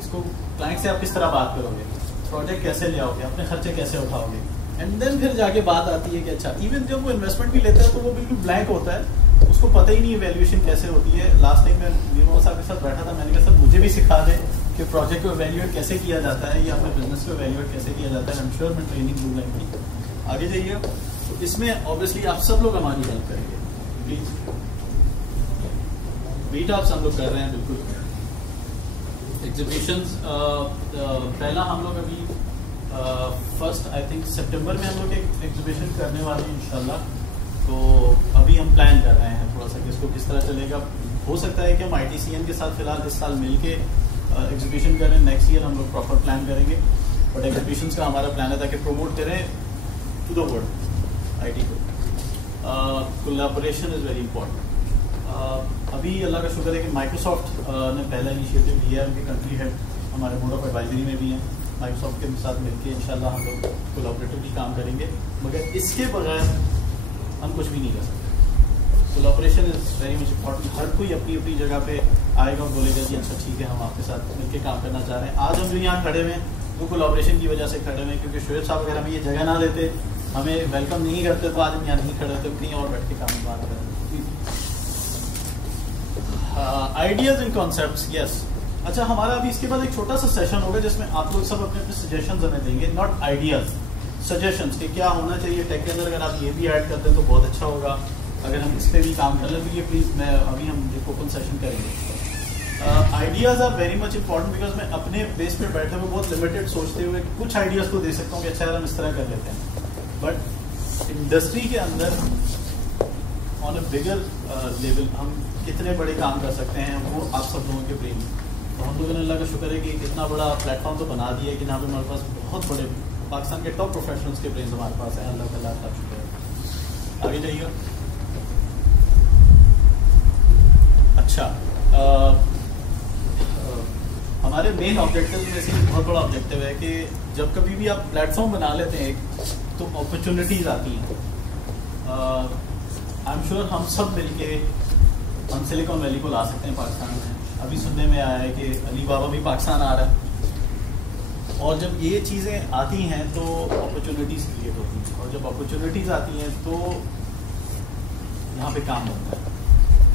اس کو کلائنٹ سے آپ کس طرح بات کرو گے, پروجیکٹ کیسے لے آؤ گے, اپنے خرچے کیسے اٹھاؤ گے. اینڈ دین پھر جا کے بات آتی ہے کہ اچھا ایون جب وہ انویسٹمنٹ بھی لیتا ہے تو وہ بالکل بلینک ہوتا ہے, اس کو پتہ ہی نہیں ہے ویلیویشن کیسے ہوتی ہے. لاسٹ ٹائم میں نیرمل صاحب کے ساتھ بیٹھا تھا, میں نے کہا سر مجھے بھی سکھا دیں کہ پروجیکٹ کو ایویلیویٹ کیسے کیا جاتا ہے یا اپنے بزنس کو ایویلیویٹ کیسے کیا جاتا ہے. آئی ایم شیور میں ٹریننگ دوں گا ان کی. آگے جائیے. تو اس میں اوبیسلی آپ سب لوگ ہماری ہیلپ کریں گے پلیز. میٹ اپس ہم لوگ کر رہے ہیں بالکل. ایگزیبیشنز پہلا ہم لوگ ابھی فرسٹ آئی تھنک سپٹمبر میں ہم لوگ ایک ایگزیبیشن کرنے والے ہیں انشاءاللہ. تو ابھی ہم پلان کر رہے ہیں تھوڑا سا کہ اس کو کس طرح چلے گا. ہو سکتا ہے کہ ہم ITCN کے ساتھ فی الحال اس سال مل کے ایگزیبیشن کریں, نیکسٹ ایئر ہم لوگ پراپر پلان کریں گے. بٹ ایگزیبیشنس کا ہمارا پلان ہے تاکہ پروموٹ کریں ٹو دا ورلڈ IT کو. Collaboration is very important. ابھی اللہ کا شکر ہے کہ مائیکروسافٹ نے پہلا انیشیٹو لیا ہے, ان کی کنٹری ہیڈ ہمارے بورڈ آف ایڈوائزری میں بھی ہیں, مائیکروسافٹ کے ساتھ مل کے انشاءاللہ ہم لوگ کولیبریٹیولی کام کریں گے, مگر اس کے بغیر ہم کچھ بھی نہیں کر سکتے. Collaboration is very much important. ہر کوئی اپنی اپنی جگہ پہ آئے گا اور بولے گا جی اچھا ٹھیک ہے ہم آپ کے ساتھ مل کے کام کرنا چاہ رہے ہیں. آج ہم جو یہاں کھڑے ہوئے ہیں وہ کولیبریشن کی وجہ سے کھڑے ہوئے ہیں, کیونکہ شعیب صاحب اگر ہمیں یہ جگہ نہ دیتے, ہمیں ویلکم نہیں کرتے, تو آج ہم یہاں نہیں کھڑے ہوتے, کہیں اور بیٹھ کے کام بات کریں. آئیڈیاز اینڈ کانسیپٹس, یس. اچھا, ہمارا ابھی اس کے بعد ایک چھوٹا سا سیشن ہوگا جس میں آپ لوگ سب اپنے اپنے سجیشنز ہمیں دیں گے, ناٹ آئیڈیاز, سجیشنز کہ کیا ہونا چاہیے ٹیک کے اندر. اگر آپ یہ بھی ایڈ کرتے ہیں تو بہت اچھا ہوگا. اگر ہم اس پہ بھی کام کر لیں تو یہ پلیز, میں ابھی ہم ایک اوپن سیشن کریں گے. Ideas are very much important, because میں اپنے بیس پہ بیٹھے ہوئے بہت لمیٹڈ سوچتے ہوئے کچھ آئیڈیاز تو دے سکتا ہوں کہ اچھا یار ہم اس طرح کر لیتے ہیں, بٹ انڈسٹری کے اندر آن اے بگر لیول ہم کتنے بڑے کام کر سکتے ہیں وہ آپ سب لوگوں کے برین. تو ہم لوگوں نے اللہ کا شکر ہے کہ اتنا بڑا پلیٹ فارم تو بنا دیا ہے کہ جہاں پہ ہمارے پاس بہت بڑے پاکستان کے ٹاپ پروفیشنلس کے برینز ہمارے پاس ہیں. اللہ تعالیٰ کا شکر ہے. آگے جائیے گا. اچھا, ہمارے مین آبجیکٹیو میں سے بہت بڑا آبجیکٹیو ہے کہ جب کبھی بھی آپ پلیٹ فارم بنا لیتے ہیں ایک, تو اپرچونیٹیز آتی ہیں. آئی ایم شیور ہم سب مل کے ہم سلیکن ویلی کو لا سکتے ہیں پاکستان میں. ابھی سننے میں آیا ہے کہ علی بابا بھی پاکستان آ رہا ہے, اور جب یہ چیزیں آتی ہیں تو اپرچونیٹیز کریٹ ہوتی ہیں, اور جب اپرچونیٹیز آتی ہیں تو یہاں پہ کام ہوتا ہے.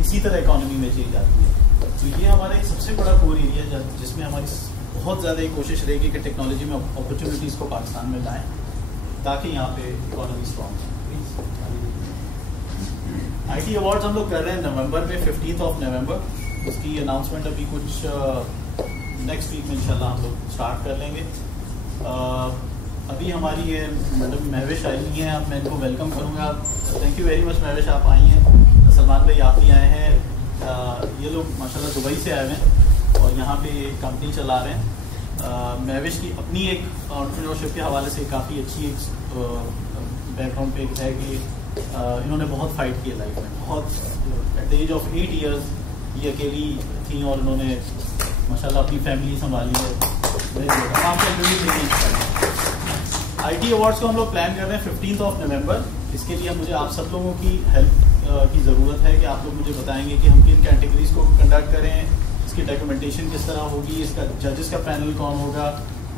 اسی طرح اکانومی میں چینج آتی ہے. تو یہ ہمارا ایک سب سے بڑا کور ایریا ہے جس میں ہماری بہت زیادہ ایک کوشش رہے گی کہ ٹیکنالوجی میں اپرچونیٹیز کو پاکستان میں لائیں تاکہ یہاں پہ economy strong who. I T awards ہم لوگ کر رہے ہیں نومبر میں, 15 نومبر. اس کی اناؤنسمنٹ ابھی کچھ نیکسٹ ویک میں انشاءاللہ ہم لوگ اسٹارٹ کر لیں گے. ابھی ہماری یہ میڈم مہوش آئی ہوئی ہیں, اب میں ان کو ویلکم کروں گا. Thank you very much Mahwish, آپ آئی ہیں. سلمان بھائی آپ بھی آئے ہیں. یہ لوگ ماشاءاللہ دبئی سے آئے ہوئے ہیں اور یہاں پہ کمپنی چلا رہے ہیں. مہوش کی اپنی ایک انٹرپرینیورشپ کے حوالے سے کافی اچھی ایک بیک گراؤنڈ پہ ہے کہ انہوں نے بہت فائٹ کیا لائف میں. بہت at the age of 8 years یہ اکیلی تھیں اور انہوں نے ماشاءاللہ اپنی فیملی سنبھالی ہے. آئی ٹی ایوارڈس کو ہم لوگ پلان کر رہے ہیں 15 نومبر. اس کے لیے مجھے آپ سب لوگوں کی ہیلپ کی ضرورت ہے کہ آپ لوگ مجھے بتائیں گے کہ ہم کن کیٹیگریز کو کنڈکٹ کریں, اس کی ڈاکیومنٹیشن کس طرح ہوگی, اس کا ججز کا پینل کون ہوگا,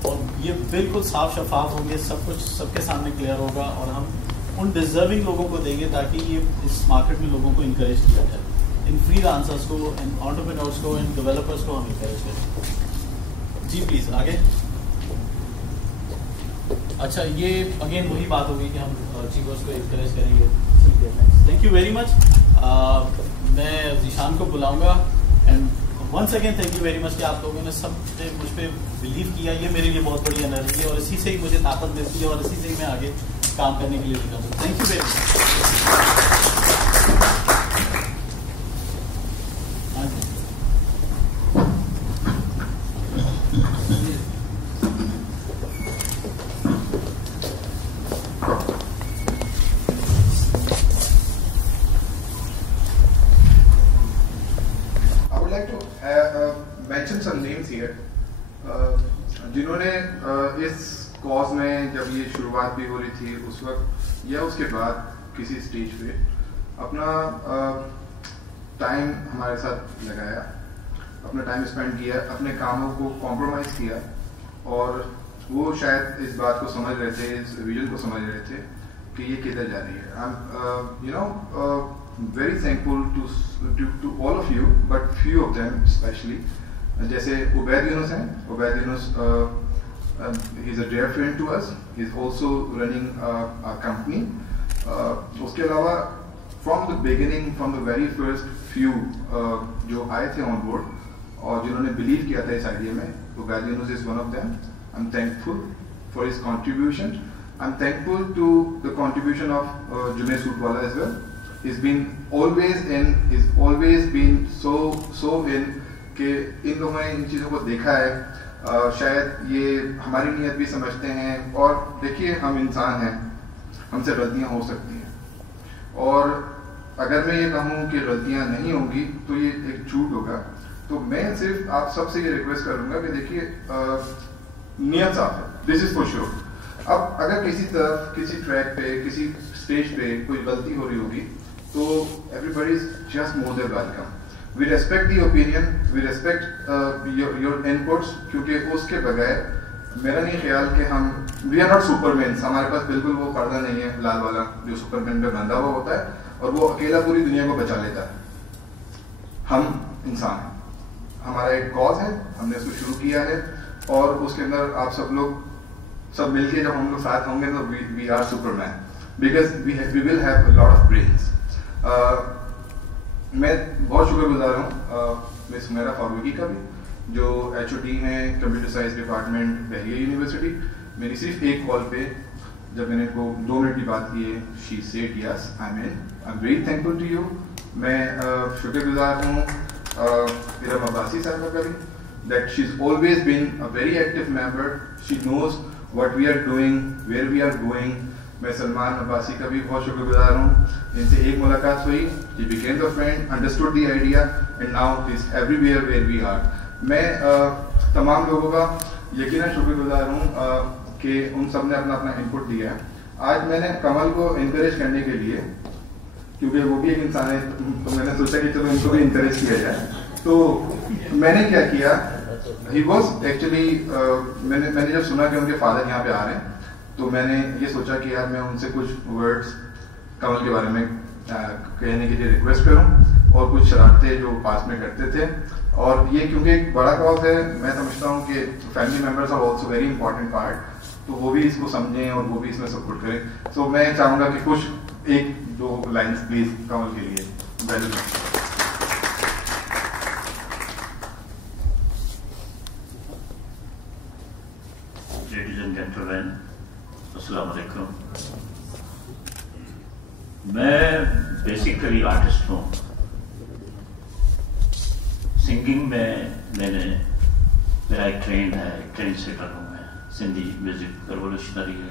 اور یہ بالکل صاف شفاف ہوں گے, سب کچھ سب کے سامنے کلیئر ہوگا, اور ہم ان ڈیزرونگ لوگوں کو دیں گے تاکہ یہ اس مارکیٹ میں لوگوں کو انکریج کیا جائے. ان فری لانسرس کو, ان انٹرپرینورس کو, ان ڈیولپرس کو ہم انکریج کریں. جی پلیز آگے. اچھا, یہ اگین وہی بات ہوگی کہ ہم چیفرس کو انکریج کریں گے. Thank you very much. میں ذیشان کو بلاؤں گا. And once again thank you very much کہ آپ لوگوں نے سب نے مجھ پہ بلیو کیا. یہ میرے لیے بہت بڑی انرجی ہے اور اسی سے ہی مجھے طاقت ملتی ہے اور اسی سے ہی میں آگے کام کرنے کے لیے نکلتا ہوں. تھینک یو ویری مچ. جنہوں نے اس کاز میں جب یہ شروعات بھی ہو رہی تھی اس وقت یا اس کے بعد کسی اسٹیج پہ اپنا ٹائم ہمارے ساتھ لگایا, اپنا ٹائم اسپینڈ کیا, اپنے کاموں کو کمپرومائز کیا, اور وہ شاید اس بات کو سمجھ رہے تھے, اس ویژن کو سمجھ رہے تھے کہ یہ کدھر جا رہی ہے. I am very thankful to all of you, but few of them especially. جیسے عبید یونس ہیں. عبید یونس he is a dear friend to us. He is also running a company. اس کے علاوہ from the beginning, from the very first few جو آئے تھے on board اور جنہوں نے believe کیا تھا اس آئیڈیا میں, عبید یونس is one of them. I'm thankful for his contribution. I'm thankful to the contribution of Junaid Sootwala as well. He's been always been so in کہ ان لوگوں نے ان چیزوں کو دیکھا ہے. شاید یہ ہماری نیت بھی سمجھتے ہیں, اور دیکھیے ہم انسان ہیں, ہم سے غلطیاں ہو سکتی ہیں, اور اگر میں یہ کہوں کہ غلطیاں نہیں ہوں گی تو یہ ایک جھوٹ ہوگا. تو میں صرف آپ سب سے یہ ریکویسٹ کروں گا کہ دیکھیے نیت صاف ہے, دس از فور شیور. اب اگر کسی طرف کسی ٹریک پہ کسی اسٹیج پہ کوئی غلطی ہو رہی ہوگی تو everybody is just more than welcome. We respect the opinion, we respect your input, کیونکہ اس کے بغیر میرا نہیں خیال کہ ہم we are not supermen. ہمارے پاس بالکل وہ پردہ نہیں ہے لال والا جو سپر مین پہ بندھا ہوا ہوتا ہے اور وہ اکیلا پوری دنیا کو بچا لیتا ہے. ہم انسان ہیں, ہمارا ایک کاز ہے, ہم نے اس کو شروع کیا ہے, اور اس کے اندر آپ سب لوگ سب مل کے جب ہم لوگ ساتھ ہوں گے تو we are superman, because we will have a lot of brains. میں بہت شکر گزار ہوں مس میرا فاروقی کا بھی, جو HOD ہیں کمپیوٹر سائنس ڈپارٹمنٹ بحریہ یونیورسٹی. میری صرف ایک کال پہ جب میں نے ان کو 2 منٹ کی بات کی ہے, she said yes I am very thankful to you. میں شکر گزار ہوں ارم عباسی صاحبہ کا بھی, that she's always been a very active member. She knows what we are doing, where we are going. میں سلمان عباسی کا بھی بہت شکر گزار ہوں. ان سے ایک ملاقات ہوئی, he became the friend, understood the idea, and now he's everywhere where we are. میں تمام لوگوں کا یقیناً شکر گزار ہوں کہ ان سب نے اپنا اپنا انپٹ دیا ہے. آج میں نے کمل کو انکریج کرنے کے لیے, کیونکہ وہ بھی ایک انسان ہے, تو میں نے سوچا کہ چلو ان کو بھی انکریج کیا جائے. تو میں نے کیا کیا, ہی واز ایکچولی میں نے جب سنا کہ ان کے فادر یہاں پہ آ رہے ہیں تو میں نے یہ سوچا کہ یار میں ان سے کچھ ورڈز کمل کے بارے میں کہنے کے لیے ریکویسٹ کروں, اور کچھ شرارتیں جو پاس میں کرتے تھے. اور یہ کیونکہ ایک بڑا کاز ہے, میں سمجھتا ہوں کہ family members are also very important part, تو وہ بھی اس کو سمجھیں اور وہ بھی اس میں سپورٹ کریں. سو میں چاہوں گا کہ کچھ 1-2 لائنس پلیز کمل کے لیے. لیڈیز اینڈ جینٹلمین, السلام علیکم. میں بیسیکلی آرٹسٹ ہوں. سنگنگ میں میرا ایک ٹرینڈ ہے, ٹرینڈ سیٹر ہوں میں. سندھی میوزک ریولیوشنری ہے,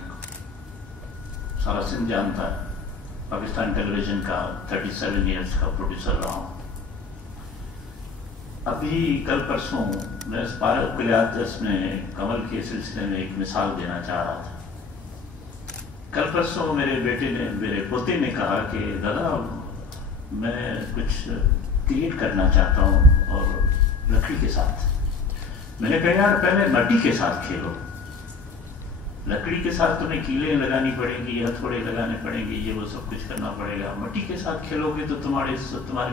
سارا سندھ جانتا ہے. پاکستان ٹیلی ویژن کا 37 ایئرس کا پروڈیوسر رہا ہوں. ابھی کل پرسوں میں اس پارک کلیاتس میں کمل کے سلسلے میں ایک مثال دینا چاہ رہا تھا. کل پرسوں میرے پوتے نے کہا کہ دادا میں کچھ کریٹ کرنا چاہتا ہوں اور لکڑی کے ساتھ. میں نے کہا یار پہلے مٹی کے ساتھ کھیلو, لکڑی کے ساتھ تمہیں کیلیں لگانی پڑیں گی, ہتھوڑے لگانے پڑیں گے, یہ وہ سب کچھ کرنا پڑے گا. مٹی کے ساتھ کھیلو گے تو تمہارے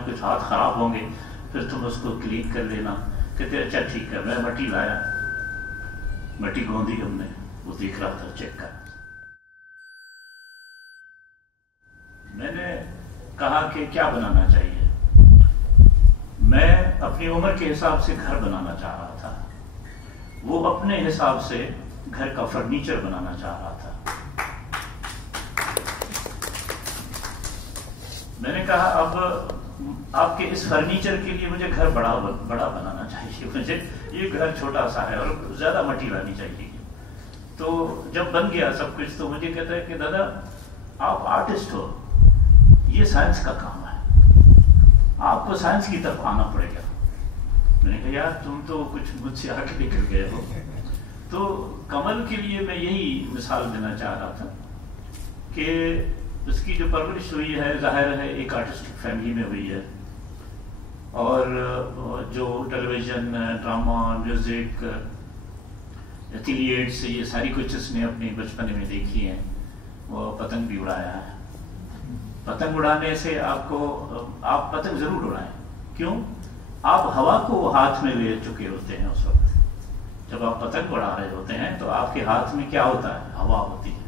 کچھ ہاتھ خراب ہوں گے, پھر تم اس کو کلین کر لینا. کہتے اچھا ٹھیک ہے. میں مٹی لایا, مٹی گوندی ہم نے, وہ دیکھ رہا تھا چیک کر. میں نے کہا کہ کیا بنانا چاہیے. میں اپنی عمر کے حساب سے گھر بنانا چاہ رہا تھا, وہ اپنے حساب سے گھر کا فرنیچر بنانا چاہ رہا تھا. میں نے کہا اب آپ کے اس فرنیچر کے لیے مجھے گھر بڑا بنانا چاہیے, مجھے یہ گھر چھوٹا سا ہے اور زیادہ مٹی لانی چاہیے. تو جب بن گیا سب کچھ تو مجھے کہتا ہے کہ دادا آپ آرٹسٹ ہو, یہ سائنس کا کام ہے, آپ کو سائنس کی طرف آنا پڑے گا. میں نے کہا یار تم تو کچھ مجھ سے آگے نکل گئے ہو. تو کمل کے لیے میں یہی مثال دینا چاہ رہا تھا کہ اس کی جو پرورش ہوئی ہے ظاہر ہے ایک آرٹسٹک فیملی میں ہوئی ہے, اور جو ٹیلی ویژن, ڈرامہ, میوزک, ایتھلیٹس, یہ ساری کچھ اس نے اپنے بچپن میں دیکھی ہیں. وہ پتنگ بھی اڑایا ہے. پتنگ اڑانے سے آپ پتنگ ضرور اڑائیں. کیوں؟ آپ ہوا کو ہاتھ میں لے چکے ہوتے ہیں. اس وقت جب آپ پتنگ اڑا رہے ہوتے ہیں تو آپ کے ہاتھ میں کیا ہوتا ہے؟ ہوا ہوتی ہے.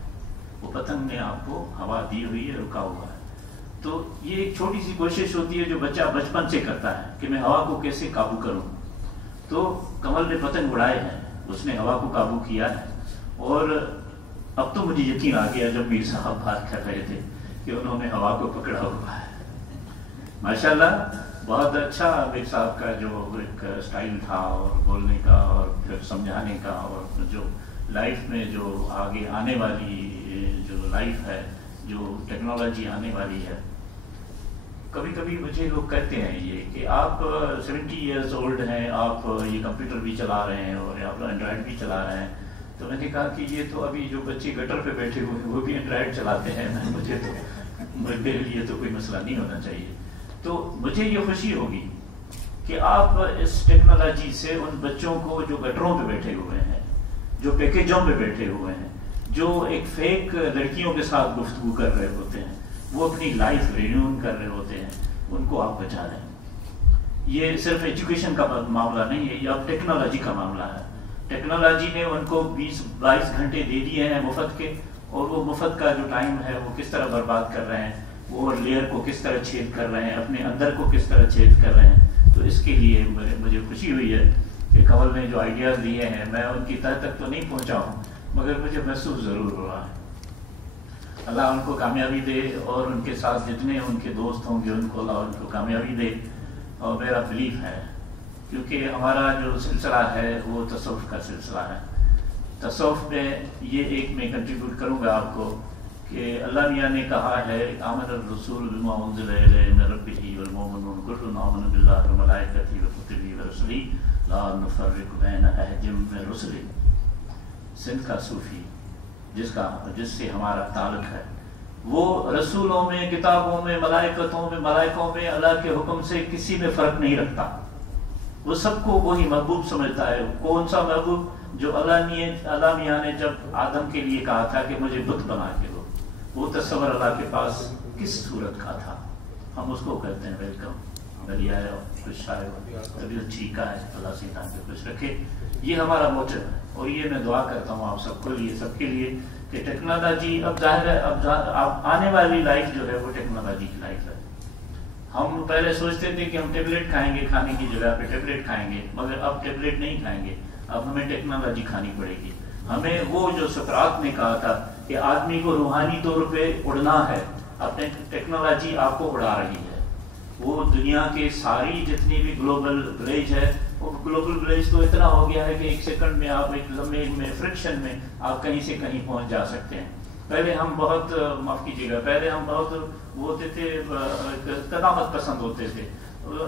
وہ پتنگ نے آپ کو ہوا دی ہوئی ہے, رکا ہوا ہے. تو یہ ایک چھوٹی سی کوشش ہوتی ہے جو بچہ بچپن سے کرتا ہے کہ میں ہوا کو کیسے قابو کروں. تو کمل نے پتنگ اڑائے ہیں, اس نے ہوا کو قابو کیا ہے. اور اب تو مجھے یقین آ گیا جب میر صاحب بات کر رہے تھے کہ انہوں نے ہوا کو پکڑا ہوا ہے. ماشاءاللہ بہت اچھا میر صاحب کا جو ایک اسٹائل تھا اور بولنے کا اور پھر سمجھانے کا, اور جو لائف میں جو آگے آنے والی جو لائف ہے, جو ٹیکنالوجی آنے والی ہے, کبھی کبھی مجھے لوگ کہتے ہیں یہ کہ آپ 70 ایئرز اولڈ ہیں, آپ یہ کمپیوٹر بھی چلا رہے ہیں اور آپ اینڈرائڈ بھی چلا رہے ہیں. تو میں نے کہا کہ یہ تو ابھی جو بچے گٹر پہ بیٹھے ہوئے ہیں وہ بھی اینڈرائڈ چلاتے ہیں, مجھے تو میرے لیے تو کوئی مسئلہ نہیں ہونا چاہیے. تو مجھے یہ خوشی ہوگی کہ آپ اس ٹیکنالوجی سے ان بچوں کو جو گٹروں پہ بیٹھے ہوئے ہیں, جو پیکیجوں پہ بیٹھے ہوئے ہیں, جو ایک فیک لڑکیوں کے ساتھ گفتگو کر رہے ہوتے ہیں, وہ اپنی لائف رینیون کر رہے ہوتے ہیں, ان کو آپ بچا رہے ہیں. یہ صرف ایجوکیشن کا معاملہ نہیں ہے, یہ اب ٹیکنالوجی کا معاملہ ہے. ٹیکنالوجی نے ان کو 20-22 گھنٹے دے دیے ہیں مفت کے, اور وہ مفت کا جو ٹائم ہے وہ کس طرح برباد کر رہے ہیں, وہ لیئر کو کس طرح چھید کر رہے ہیں, اپنے اندر کو کس طرح چھید کر رہے ہیں. تو اس کے لیے مجھے خوشی ہوئی ہے کہ کنول نے جو آئیڈیاز دیے ہیں, میں ان کی تہ تک تو نہیں پہنچا ہوں, مگر مجھے محسوس ضرور ہو رہا ہے. اللہ ان کو کامیابی دے, اور ان کے ساتھ جتنے ان کے دوست ہوں گے ان کو اللہ ان کو کامیابی دے. اور میرا بلیف ہے, کیونکہ ہمارا جو سلسلہ ہے وہ تصوف کا سلسلہ ہے. تصوف میں یہ ایک میں کنٹریبیوٹ کروں گا آپ کو کہ اللہ میاں نے کہا ہے آمن الرسول بما انزل الیہ من ربہ والمؤمنون کل آمن باللہ وملائکتہ وکتبہ ورسلہ لا نفرق بین احد من رسلہ. سندھ کا صوفی جس سے ہمارا تعلق ہے, وہ رسولوں میں, کتابوں میں, ملائکوں میں اللہ کے حکم سے کسی میں فرق نہیں رکھتا. وہ سب کو وہی محبوب سمجھتا ہے. کون سا محبوب؟ جو اللہ میاں نے جب آدم کے لیے کہا تھا کہ مجھے بت بنا کے دو, وہ تصور اللہ کے پاس کس صورت کا تھا. ہم اس کو کہتے ہیں ویلکم, بھلی آئے ہو, خوش آئے ہو, طبیعت ٹھیک ہے, اللہ سے پہ خوش رکھے. یہ ہمارا موٹو ہے, اور یہ میں دعا کرتا ہوں آپ سب کے لیے کہ ٹیکنالوجی اب ظاہر ہے, اب آنے والی لائف جو ہے وہ ٹیکنالوجی کی لائف ہے. ہم پہلے سوچتے تھے کہ ہم ٹیبلٹ کھائیں گے, کھانے کی جگہ پہ ٹیبلٹ کھائیں گے, مگر اب ٹیبلٹ نہیں کھائیں گے, اب ہمیں ٹیکنالوجی کھانی پڑے گی. ہمیں وہ جو سقراط نے کہا تھا کہ آدمی کو روحانی طور پہ اڑنا ہے, اپنے ٹیکنالوجی آپ کو اڑا رہی ہے. وہ دنیا کے ساری جتنی بھی گلوبل ولیج ہے, وہ گلوبل ولیج تو اتنا ہو گیا ہے کہ ایک سیکنڈ میں آپ, ایک لمحے میں, فرکشن میں آپ کہیں سے کہیں پہنچ جا سکتے ہیں. پہلے ہم بہت, معاف کیجیے گا, پہلے ہم بہت وہ ہوتے تھے, قدامت پسند ہوتے تھے.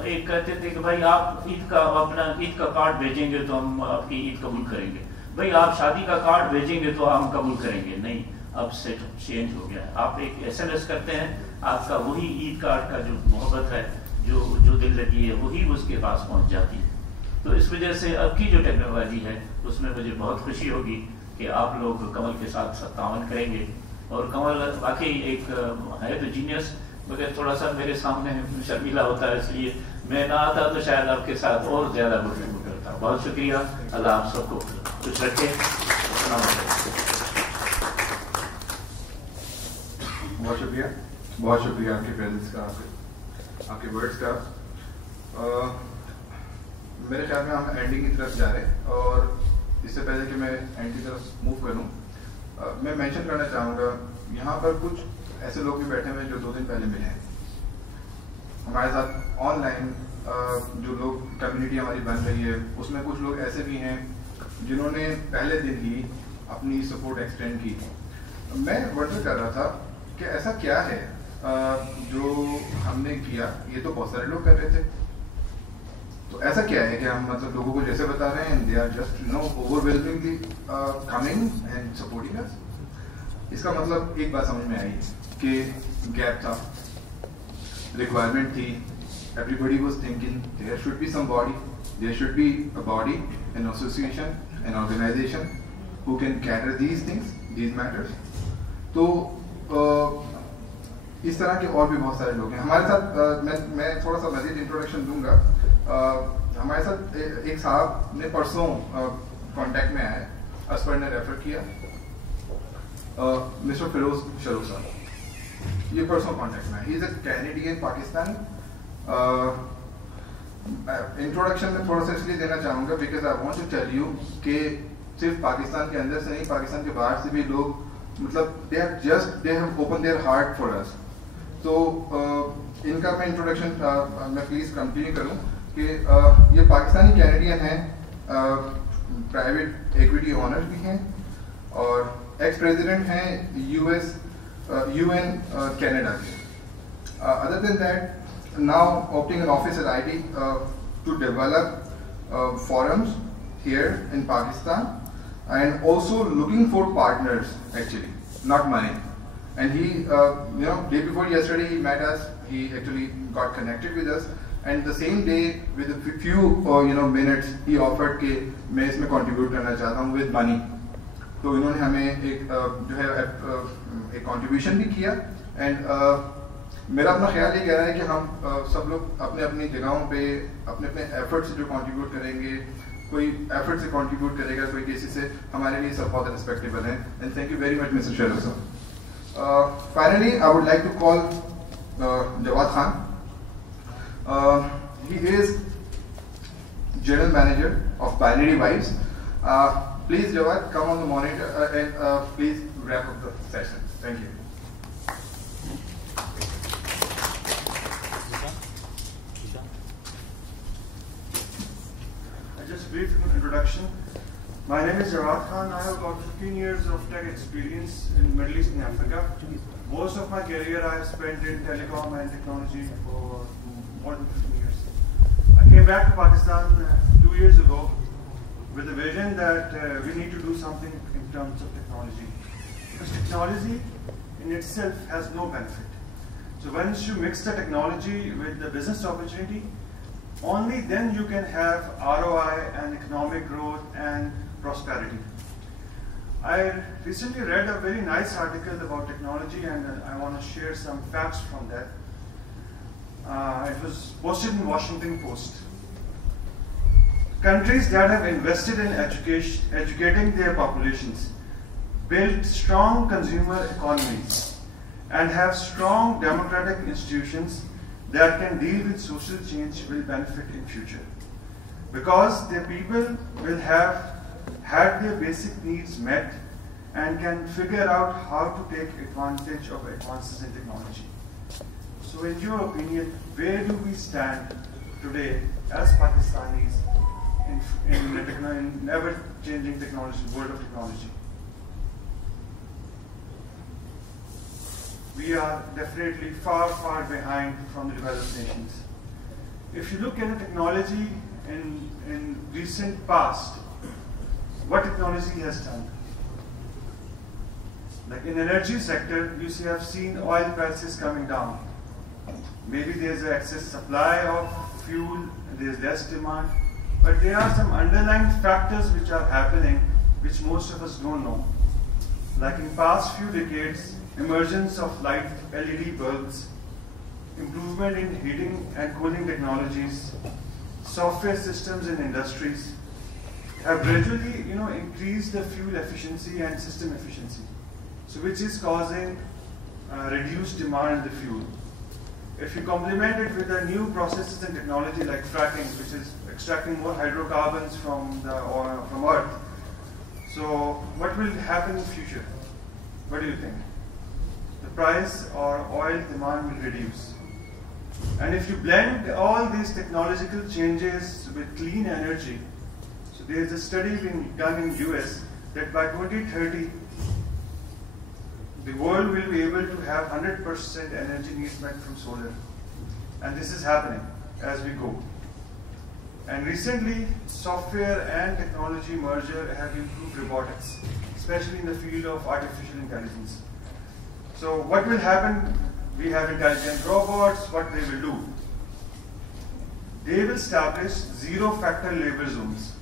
ایک کہتے تھے کہ بھائی آپ اپنا عید کا کارڈ بھیجیں گے تو ہم آپ کی عید قبول کریں گے, بھائی آپ شادی کا کارڈ بھیجیں گے تو ہم قبول کریں گے. نہیں, اب سیٹ چینج ہو گیا ہے. آپ ایک SMS کرتے ہیں, آپ کا وہی عید کارڈ کا جو محبت ہے, جو دل لگی ہے, وہی اس کے پاس پہنچ جاتی ہے. تو اس وجہ سے اب کی جو ٹیکنالوجی ہے اس میں مجھے بہت خوشی ہوگی کہ آپ لوگ کنول کے ساتھ تعاون کریں گے. اور کنول واقعی ایک ہے تو جینیس, مگر تھوڑا سا میرے سامنے شرمیلا ہوتا ہے, اس لیے میں نہ آتا تو شاید آپ کے ساتھ اور زیادہ گفتگو کرتا. بہت شکریہ, اللہ آپ سب کو خوش رکھے. السلام علیکم. بہت شکریہ, بہت شکریہ آپ کی پریزنس کا, آپ کے ورڈز کا. میرے خیال میں ہم اینڈنگ کی طرف جا رہے ہیں, اور اس سے پہلے کہ میں اینڈ کی طرف موو کروں, میں مینشن کرنا چاہوں گا یہاں پر کچھ ایسے لوگ بھی بیٹھے ہوئے جو 2 دن پہلے ملے ہیں ہمارے ساتھ آن لائن. جو لوگ کمیونٹی ہماری بن رہی ہے اس میں کچھ لوگ ایسے بھی ہیں جنہوں نے پہلے دن ہی اپنی سپورٹ ایکسٹینڈ کی. میں ونڈر کر رہا تھا کہ ایسا کیا ہے جو ہم نے کیا, یہ تو بہت سارے لوگ کر رہے تھے, تو ایسا کیا ہے کہ ہم مطلب لوگوں کو جیسے بتا رہے ہیں, they are just overwhelmingly coming and supporting us. اس کا مطلب ایک بات سمجھ میں آئی کہ گیپ تھا, ریکوائرمنٹ تھی. Everybody was thinking there should be somebody, there should be a body, an association, an organization who can cater these things, these matters. تو اس طرح کے اور بھی بہت سارے لوگ ہیں ہمارے ساتھ. میں تھوڑا سا مزید انٹروڈکشن دوں گا. ہمارے ساتھ ایک صاحب نے پرسوں کانٹیکٹ میں آئے, اسپر نے ریفر کیا, مسٹر فیروز شروع صاحب, یہ پرسوں کانٹیکٹ میں. He is a Canadian Pakistani. Introduction میں تھوڑا سا اس لیے دینا چاہوں گا because I want to tell you کہ صرف پاکستان کے اندر سے نہیں, پاکستان کے باہر سے بھی لوگ مطلب they have open their heart for us. تو ان کا میں انٹروڈکشن میں پلیز کنٹینیو کروں کہ یہ پاکستانی کینیڈین ہیں, پرائیویٹ ایکویٹی آنر بھی ہیں, اور ایکس پریزیڈنٹ ہیں UN کینیڈا کے. Other than that now opening an office at IT to develop forums here in Pakistan, and also looking for partners actually, not money. And he, day before yesterday he met us, he actually got connected with us, and the same day with a few minutes he offered कि मैं इसमें contribute करना चाहता हूँ with money. तो इन्होंने हमें एक contribution भी किया, and मेरा अपना ख्याल ये कह रहा है कि हम सब लोग अपने अपनी जगहों पे अपने अपने एफर्ट से जो कंट्रीब्यूट करेंगे, कोई एफर्ट से कंट्रीब्यूट करेगा, कोई किसी से, हमारे लिए सब बहुत रिस्पेक्टेबल है. And thank you very much mister Sherer sir. Finally I would like to call Jawad Khan. He is General Manager of Binary Vibes. Please, Jawad, come on the monitor and please wrap up the session. Thank you. Just a brief introduction. My name is Jawad Khan. I have about 15 years of tech experience in Middle East and Africa. Most of my career I have spent in telecom and technology for more than 15 years. I came back to Pakistan 2 years ago with the vision that we need to do something in terms of technology. Because technology in itself has no benefit. So once you mix the technology with the business opportunity, only then you can have ROI and economic growth and prosperity. I recently read a very nice article about technology, and I want to share some facts from that. It was posted in Washington Post. Countries that have invested in educating their populations, built strong consumer economies, and have strong democratic institutions that can deal with social change will benefit in future, because their people will have had their basic needs met and can figure out how to take advantage of advances in technology. So in your opinion, where do we stand today as Pakistanis in ever-changing technology, world of technology? We are definitely far, far behind from the developed nations. If you look at the technology in recent past, what technology has done? Like in energy sector, you see, have seen oil prices coming down. Maybe there's an excess supply of fuel, there's less demand, but there are some underlying factors which are happening which most of us don't know. Like in past few decades, emergence of light LED bulbs, improvement in heating and cooling technologies, software systems in industries have gradually, increased the fuel efficiency and system efficiency, so which is causing reduced demand in the fuel. If you complement it with the new processes and technology like fracking, which is extracting more hydrocarbons from Earth, so what will happen in the future? What do you think? The price or oil demand will reduce. And if you blend all these technological changes with clean energy, so there is a study being done in US that by 2030, the world will be able to have 100% energy needs met from solar. And this is happening as we go. And recently, software and technology merger have improved robotics, especially in the field of artificial intelligence. So what will happen? We have intelligent robots. What they will do? They will establish zero-factor labor zones.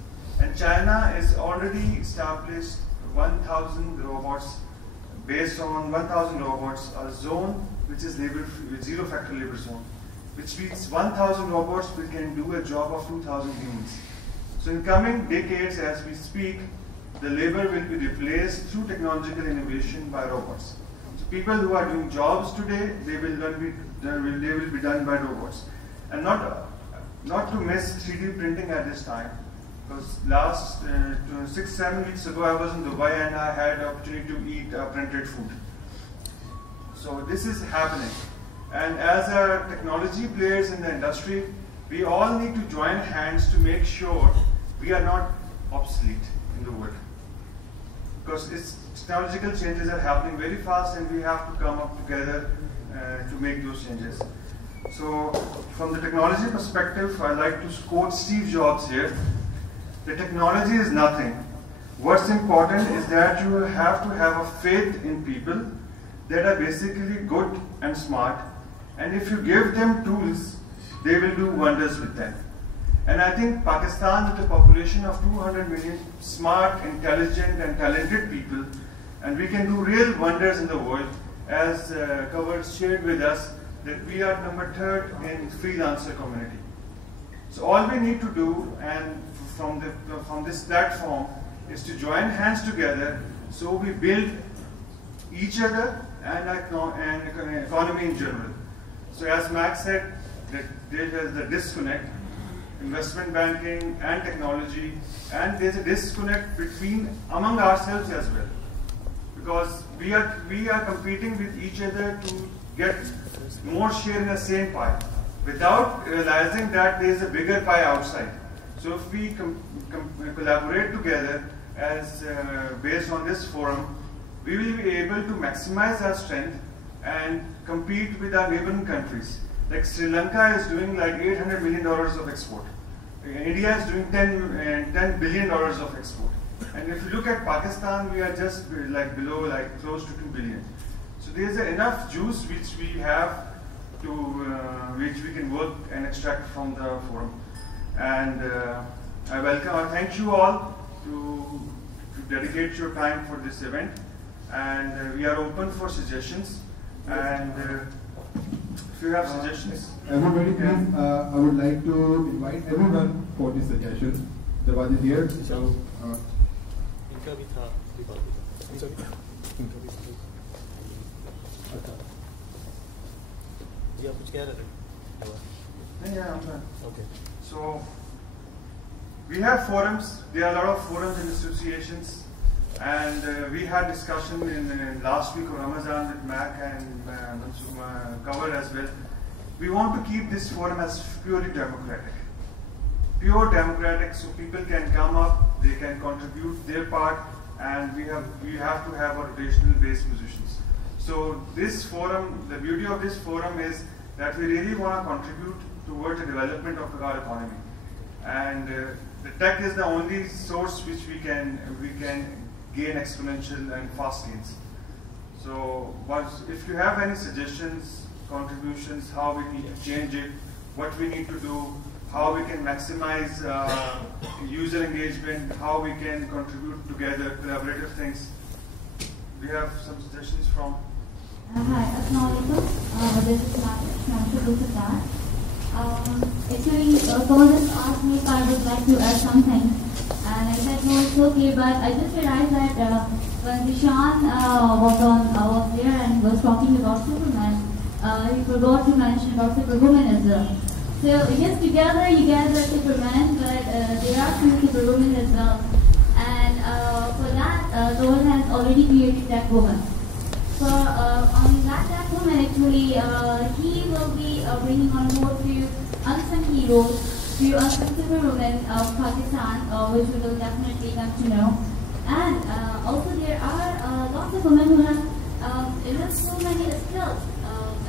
And China has already established 1,000 robots, based on 1,000 robots, a zone which is labeled zero-factor labor zone, which means 1,000 robots can do a job of 2,000 humans. So in coming decades, as we speak, the labor will be replaced through technological innovation by robots. So people who are doing jobs today, they will be done by robots. And not to miss 3D printing at this time, because last 6-7 weeks ago I was in Dubai and I had the opportunity to eat printed food. So this is happening. And as technology players in the industry, we all need to join hands to make sure we are not obsolete in the world. Because technological changes are happening very fast and we have to come up together to make those changes. So from the technology perspective, I like to quote Steve Jobs here. The technology is nothing. What's important is that you have to have a faith in people that are basically good and smart, and if you give them tools, they will do wonders with them. And I think Pakistan, with a population of 200 million smart, intelligent and talented people, and we can do real wonders in the world, as Cover shared with us, that we are number 3rd in freelancer community. So all we need to do, and from this platform, is to join hands together so we build each other and economy in general. So as Max said, that there is a disconnect, investment banking and technology, and there's a disconnect among ourselves as well, because we are competing with each other to get more share in the same pie, without realizing that there is a bigger pie outside. So if we collaborate together, as based on this forum, we will be able to maximize our strength and compete with our neighboring countries. Like Sri Lanka is doing like $800 million of export. India is doing $10 billion of export. And if you look at Pakistan, we are just like below, like close to 2 billion. So there is enough juice which we have to, which we can work and extract from the forum. And I thank you all to dedicate your time for this event. And we are open for suggestions. And if you have suggestions. Everybody, please, I would like to invite everyone for the suggestions. Jawad is here. So, Okay. So we have forums. There are a lot of forums and associations, and we had discussion in last week of Ramadan with Mac and Cover as well. We want to keep this forum as purely democratic. Pure democratic, so people can come up, they can contribute their part, and we have to have a rotational based musicians. So this forum, the beauty of this forum is that we really want to contribute towards the development of our economy. And the tech is the only source which we can gain exponential and fast gains. So if you have any suggestions, contributions, how we need to change it, what we need to do, how we can maximize user engagement, how we can contribute together, collaborative things. We have some suggestions from. Hi, Assalamualaikum. This is Natasha. Actually, someone just asked me if I would like to add something, and I said no, it's okay. But I just realized that when Vishan was there and was talking about Superman, he forgot to mention about Superwoman as well. So yes, together you guys are Superman, but there are two Superwomen as well. And for that, Lord has already created that woman. So on that woman, actually, he will be bringing on board few unsung heroes, few unsung Superwomen of Pakistan, which we will definitely come to know. And also there are lots of women who have so many skills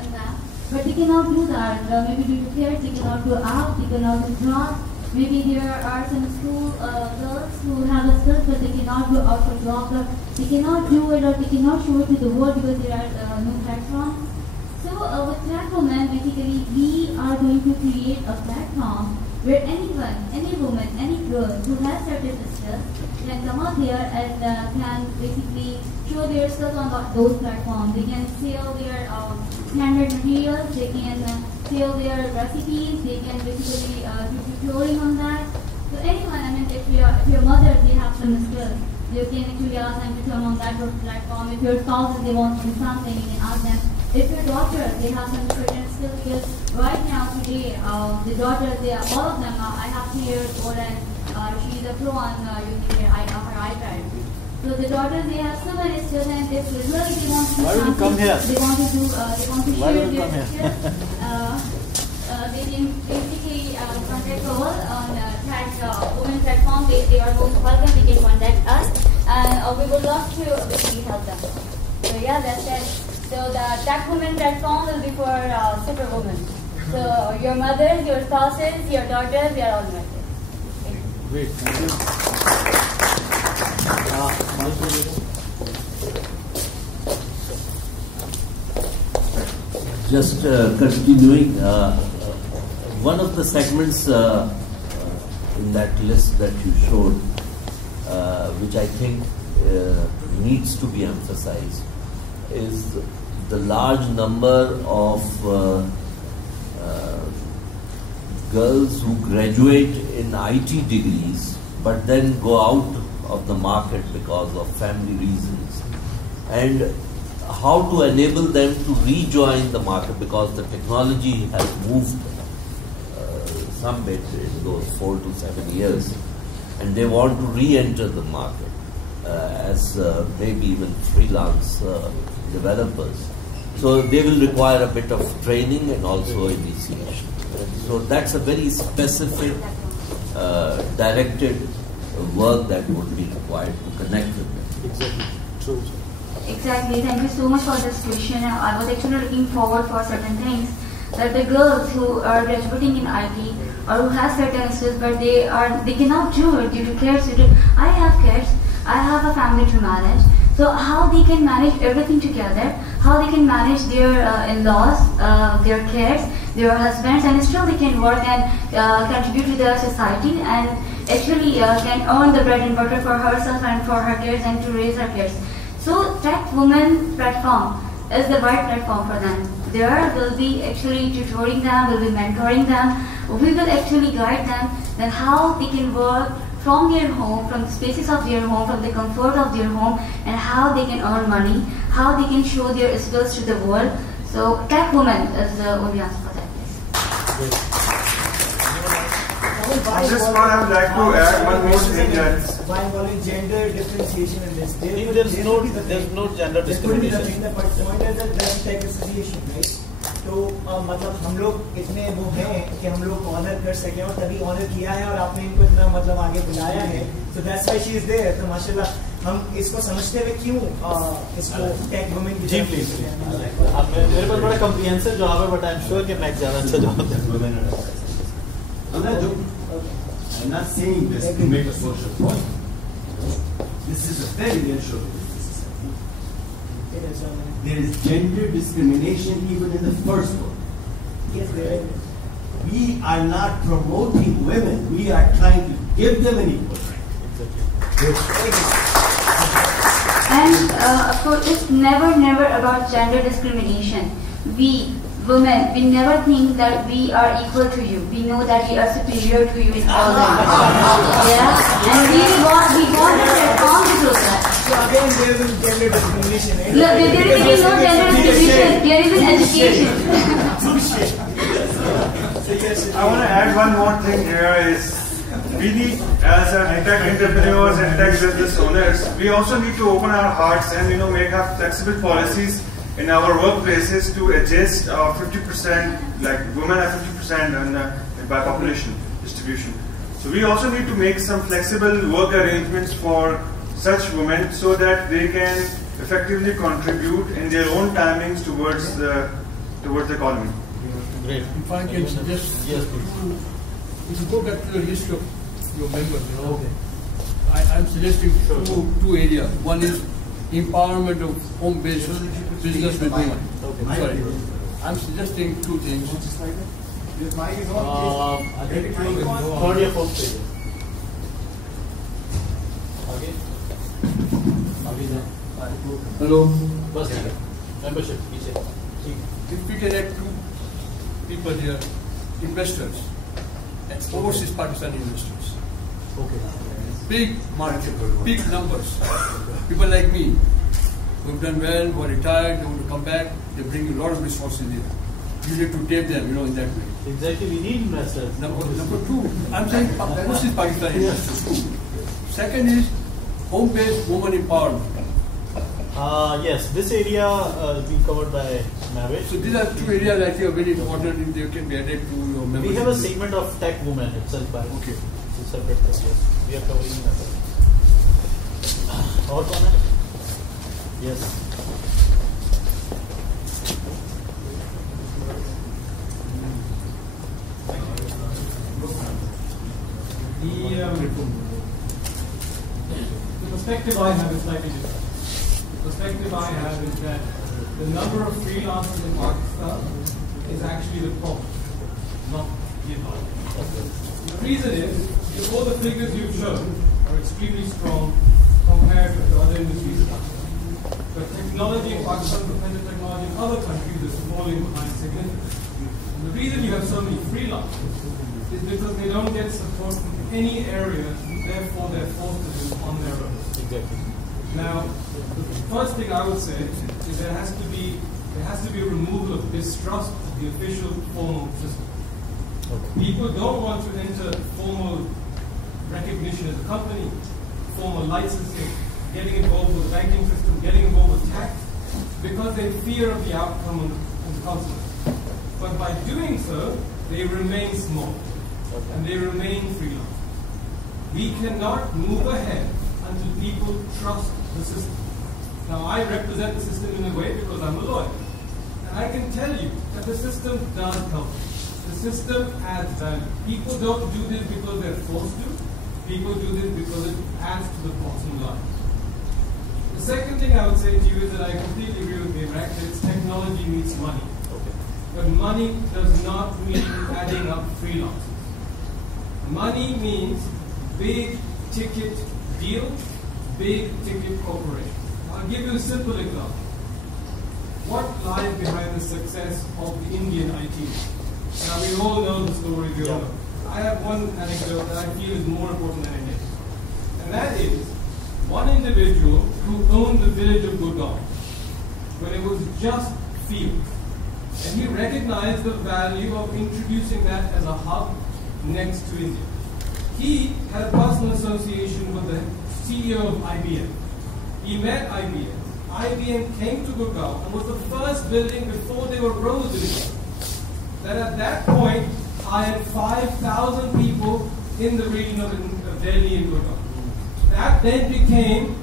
in that. But they cannot do that. Maybe due to fear, they cannot go out, they cannot do jobs. Maybe there are some school girls who have a skills, but they cannot go out for jobs, or they cannot do it, or they cannot show it to the world because there are no platforms. So with Black Women, basically we are going to create a platform where anyone, any woman, any girl who has certain skills can come out here and can basically show their skills on those platforms. They can sell their handmade materials, they can sell their recipes, they can basically do tutorial on that. So anyone, I mean, if your mother, they have some skills, you can actually ask them to turn on that platform. If your spouses, they want to do something, you can ask them. If your daughters, they have some certain skills, because right now, today, the daughters, they are, all of them, I have 3 years old, and she's a pro on using her iPad. So the daughters, they have so many skills, and if really they want to do something, they want to share their skills, they can basically contact all on that women platform. They are most welcome. They can contact us, and we would love to basically help them. So yeah, that's it. So the Tech Women platform will be for Superwoman. So your mothers, your spouses, your daughters, they are all matter. Great. Thank you. Just continuing, one of the segments in that list that you showed, which I think needs to be emphasized, is the large number of girls who graduate in IT degrees but then go out of the market because of family reasons, and how to enable them to rejoin the market, because the technology has moved some bit in those 4 to 7 years, and they want to re-enter the market as maybe even freelance developers. So they will require a bit of training and also initiation. So that's a very specific directed work that would be required to connect with them. Exactly. True. Exactly. Thank you so much for this question. I was actually looking forward for certain things that the girls who are graduating in IT or who have certain skills but they cannot do it due to care. I have kids. I have a family to manage. So how they can manage everything together, how they can manage their in-laws, their kids, their husbands, and still they can work and contribute to the society and actually can earn the bread and butter for herself and for her kids and to raise her kids. So Tech Women platform is the right platform for them. There will be actually tutoring them, will be mentoring them. We will actually guide them then how they can work from their home, from the spaces of their home, from the comfort of their home, and how they can earn money, how they can show their skills to the world. So Tech Women is the only answer for that. On this part, I would like to add one more thing that by involving gender differentiation in this, there's no gender discrimination. But point is that there is tech association, right? तो मतलब हम लोग इतने वो हैं कि हम लोग ऑनर कर सके और तभी ऑनर किया है और आपने इनको इतना मतलब आगे बुलाया है. So that's why she is there. तो माशाल्लाह हम इसको समझते हुए क्यों इसको टेक वुमेन की जी प्लीज. मेरे पास बड़ा कॉम्प्रिहेंसिव जवाब है, बट आई एम श्योर कि मैं ज्यादा अच्छा जवाब दूंगा. I'm not saying this to make a social point. This is a very real show. There is gender discrimination even in the first one. Yes, there is. We are not promoting women. We are trying to give them an equal right. And of course, it's never about gender discrimination. We women, we never think that we are equal to you. We know that we are superior to you in all ways. Yeah, and we want to platform to do that. So again, there is gender discrimination. No, there is no gender discrimination. There is an education. I want to add one more thing here is we need, as tech entrepreneurs and tech business owners, we also need to open our hearts and make our flexible policies in our workplaces to adjust 50%, like women are 50% and by population distribution. So we also need to make some flexible work arrangements for such women so that they can effectively contribute in their own timings towards the economy. Great. If I can suggest, yes, please. If you go back to the list of your members, I'm suggesting two areas. One is empowerment of home-based business with women. Sorry. I'm suggesting two things. Third or fourth page. Hello. Bus membership. If we can have two people here, investors, overseas Pakistani investors. Okay. Big market, big numbers. People like me, who've done well, who are retired, they want to come back, they bring a lot of resources here. You need to tap them, in that way. Exactly, we need investors. Number two, I'm saying overseas Pakistani investors. Second is home-based women empowerment. Yes, this area is being covered by Maverick. So these are two areas I think are very important and they can be added to your membership. We have a segment of tech women itself. Okay. It's a separate thing. We are covering that. और कौन है? Yes. The perspective I have is slightly different. The perspective I have is that the number of freelancers in Pakistan is actually the problem, not the advantage. The reason is, all the figures you've shown are extremely strong compared to other industries. But technology in Pakistan compared to technology in other countries is falling behind significantly. And the reason you have so many freelancers is because they don't get support from any area, therefore they're forced to do on their own. Exactly. Now, the first thing I would say is there has to be a removal of distrust of the official formal system. Okay. People don't want to enter formal recognition as a company, formal licensing, getting involved with the banking system, getting involved with tax, because they fear of the outcome and the consequence. But by doing so, they remain small, and they remain freelance. We cannot move ahead until people trust the system. Now, I represent the system in a way because I'm a lawyer. And I can tell you that the system does help. The system adds value. People don't do this because they're forced to. People do this because it adds to the bottom line. The second thing I would say to you is that I completely agree with Vivek that it's technology meets money. Okay. But money does not mean adding up freelancers. Money means big ticket deals, big ticket corporations. I'll give you a simple example. What lies behind the success of the Indian IT? Now we all know the story. We all know. I have one anecdote that I feel is more important than anything. And that is one individual who owned the village of Gurgaon when it was just fields. And he recognized the value of introducing that as a hub next to India. He had a personal association with the CEO of IBM. He met IBM. IBM came to Gurgaon and was the first building before they were roads in India that at that point hired 5,000 people in the region of Delhi and Gurgaon. That then became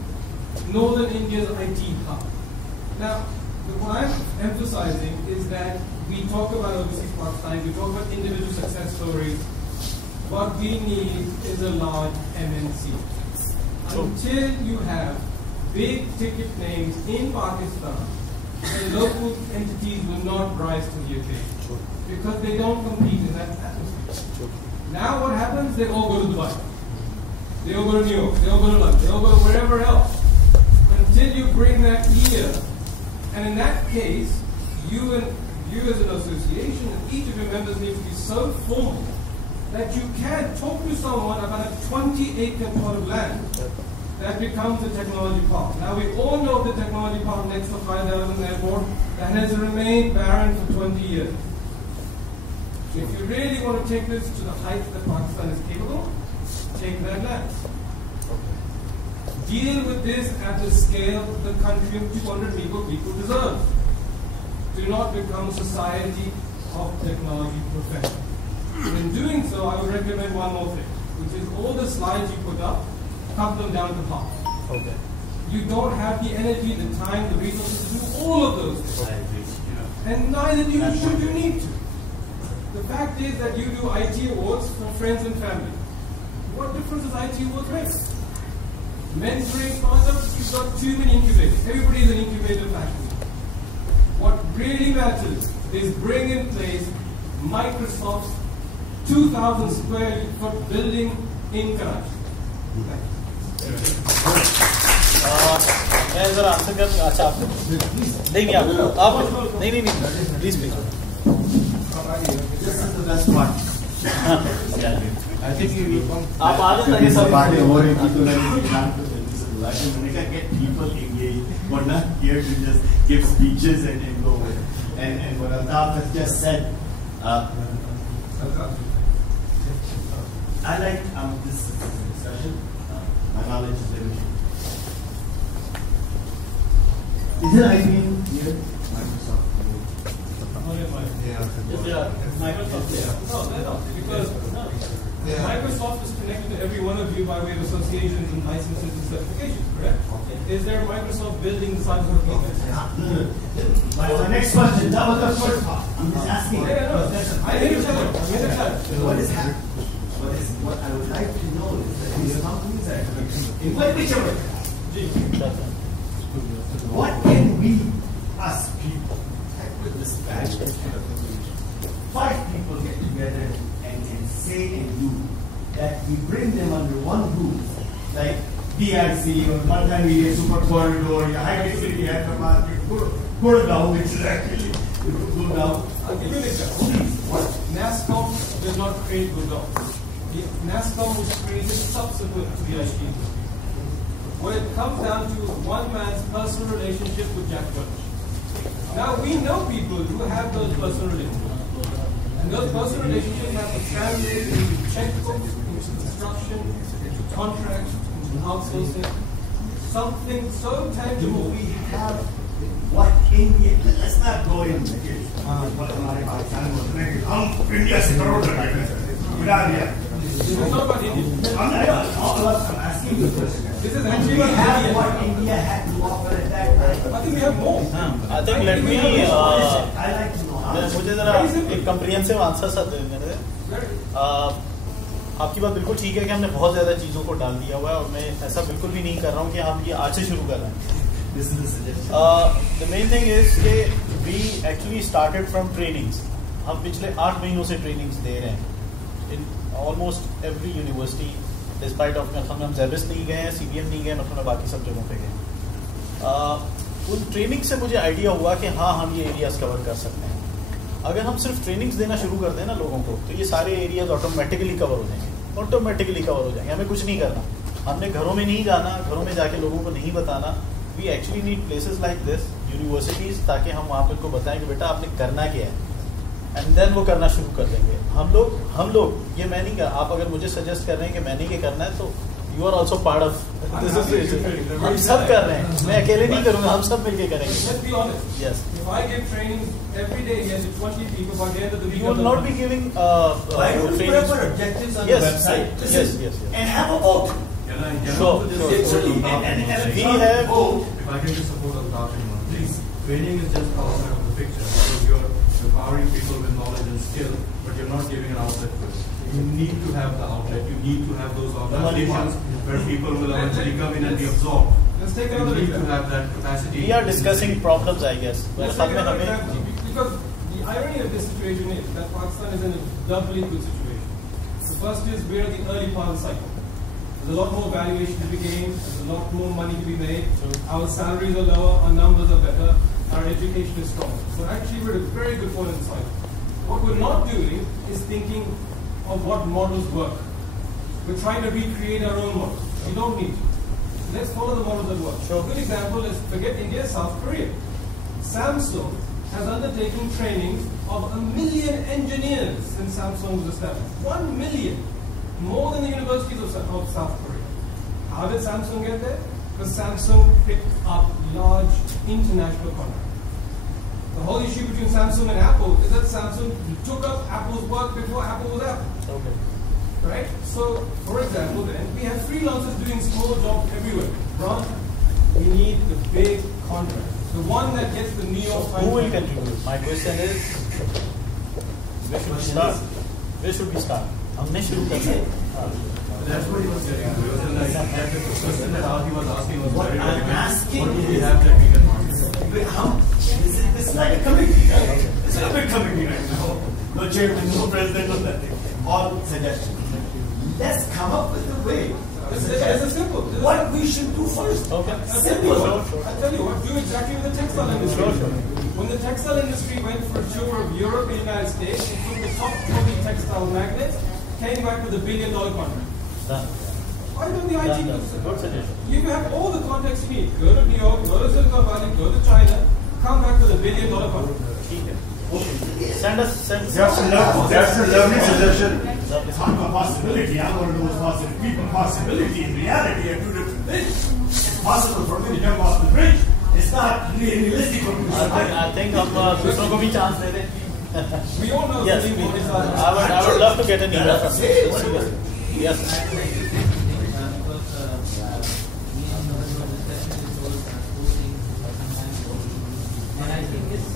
Northern India's IT hub. Now, what I'm emphasizing is that we talk about overseas Pakistan, we talk about individual success stories. What we need is a large MNC. Until you have big ticket names in Pakistan, the local entities will not rise to the occasion because they don't compete in that atmosphere. Now what happens? They all go to Dubai. They all go to New York. They all go to London. They all go to wherever else. Until you bring that here, and in that case, you as an association and each of your members need to be so formal that you can talk to someone about a 20-acre plot of land that becomes a technology park. Now we all know the technology park next to Qaeda Airport that has remained barren for 20 years. If you really want to take this to the heights that Pakistan is capable, take that land. Deal with this at the scale the country of 200 people deserves. Do not become a society of technology professionals. In doing so, I would recommend one more thing, which is all the slides you put up, cut them down to half. Okay. You don't have the energy, the time, the resources to do all of those things. And neither should you need to. The fact is that you do IT awards for friends and family. What difference does IT awards make? Mentoring startups, you've got too many incubators. Everybody is an incubator faculty. What really matters is bring in place Microsoft's 2,000 square foot building in Karachi. मैं जरा answer कर अच्छा आप नहीं please This is the best part. I think you आप आ जाइए सब बातें हो रही थी तो मैंने कहा get people engaged. We're not here to just give speeches and go away. And what Altaf has just said, I like this discussion. My knowledge is limited. Is there IBM here? Microsoft. Microsoft. No, they're not. Because Microsoft is connected to every one of you by way of associations and licenses and certifications, correct? Okay. Is there a Microsoft building the size of a My next question, that was the first part. I'm just asking. I didn't tell you. What is happening? What is what I would like to know is that these companies actually, in whichever, what can we, us people, with this badge, 5 people get together and say and do that we bring them under one roof, like DIC or multimedia super corridor, or high city hypermarket, Gurgaon, which is actually Gurgaon. I'll give you an example. What? NASCOM did not create Gurgaon. NASCOM was created subsequent to the DIC. When it comes down to one man's personal relationship with Jack Welch. Now we know people who have those personal relationships. And those personal relationships have expanded into checkbooks, into construction, into contracts, into outsourcing. Something so tangible. We have what India, let's not go in India se crore This is not about India. I'm asking you this. This is We actually have what India had to offer at that time. I think we have more. I think let me I like to know. मुझे जरा एक comprehensive answer सा देने दे। आपकी बात बिल्कुल ठीक है कि हमने बहुत ज़्यादा चीज़ों को डाल दिया हुआ है और मैं ऐसा बिल्कुल भी नहीं कर रहा हूँ कि हम ये आज से शुरू कर रहे हैं। The main thing is कि we actually started from trainings. हम पिछले 8 महीनों से trainings दे रहे हैं in almost every university. Despite of हम ज़ेबिस नहीं गए हैं, CBM नहीं गए, मतलब बाकी सब जगहों पे गए। उन ट्रेनिंग से मुझे आइडिया हुआ कि हाँ हम ये एरियाज कवर कर सकते हैं। अगर हम सिर्फ ट्रेनिंग्स देना शुरू कर दें ना लोगों को तो ये सारे एरियाज ऑटोमेटिकली कवर हो जाएंगे, हमें कुछ नहीं करना, हमने घरों में नहीं जाना, घरों में जाके लोगों को नहीं बताना। We actually need places like this, universities, ताकि हम वहाँ पे उनको बताएं कि बेटा आपने करना क्या है, एंड देन वो करना शुरू कर देंगे। हम लोग ये मैं नहीं कर, आप अगर मुझे सजेस्ट कर रहे हैं कि मैंने ये करना है तो you are also part of this is, हम सब कर रहे हैं, मैं अकेले नहीं करूँगा, हम सब मिलके करेंगे। Let's be honest. Yes. If I give training every day here to 20 people, by the end of the week, You will not be giving Why don't we trainings. put our objectives on Yes, the website? yes. And have a vote. Sure. And We have. If I can just support Altaf anyone, please. Training is just part of the picture because you're empowering people with knowledge and skill, but you're not giving an outlet for it. You need to have the outlet. You need to have those organizations where people will eventually come in and be absorbed. Let's take You another need to example. have that capacity. We are discussing problems, I guess. Let's take another example. Because the irony of this situation is that Pakistan is in a doubly good situation. The first is we're at the early part of the cycle. There's a lot more valuation to be gained. There's a lot more money to be made. Our salaries are lower. Our numbers are better. Our education is strong. So actually we're at a very good point in the cycle. What we're not doing is thinking of what models work. We're trying to recreate our own models. We don't need to. Let's follow the models that work. A good example is, forget India, South Korea. Samsung has undertaken training of 1 million engineers since Samsung was established. 1 million. More than the universities of South Korea. How did Samsung get there? Because Samsung picked up large international contracts. The whole issue between Samsung and Apple is that Samsung took up Apple's work before Apple was Apple. Okay. Right? So, for example, then, we have freelancers doing small jobs everywhere. Ron, we need the big contract. The one that gets the New York Times. Who will contribute? My question is, where should we start? Where should we start? हमने शुरू करना है. That's what he was getting to. The question that he was asking was What very I'm relevant. asking What do we is- have that we can market? This is like a committee, right? It's not a big committee right now. No chairman, no president, no nothing. All suggestions. Let's come up with a way. This is simple. What we should do first. Okay. Simple. I'll tell you what, do exactly with the textile industry. When the textile industry went for a tour of Europe and the United States, it took the top 20 textile magnates, came back with $1 billion contract. Done. Why don't the IT do Good suggestion. You have all the contacts you need. Go to New York, go to Silicon Valley, go to China, come back with $1 billion contract. Send us. That's a lovely suggestion. It's not a possibility. I'm one of those positive people. Possibility and reality are two different things. It's possible for me to jump off the bridge. It's not realistic for me to survive. I think हम दूसरों को भी chance दे दें. We all know Yes, the please. is I would love to get an email from you. Yes. And I think it's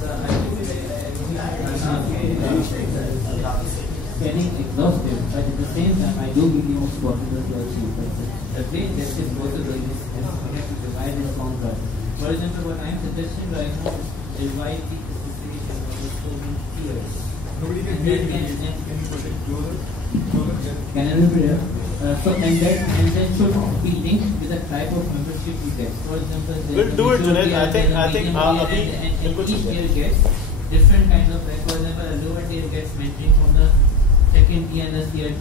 getting exhaustive, but at the same time, I do believe plain justice both of those we have to divide and conquer. For example, what I am suggesting right now is divide the specification of the student tiers. Nobody can hear you. Can you put it closer? Can I repeat it? And then should be linked with the type of membership you get. For example, we'll do it, Junaid. I think and each tier gets different kinds of, like for example, a lower tier gets mentoring from the second tier and the tier.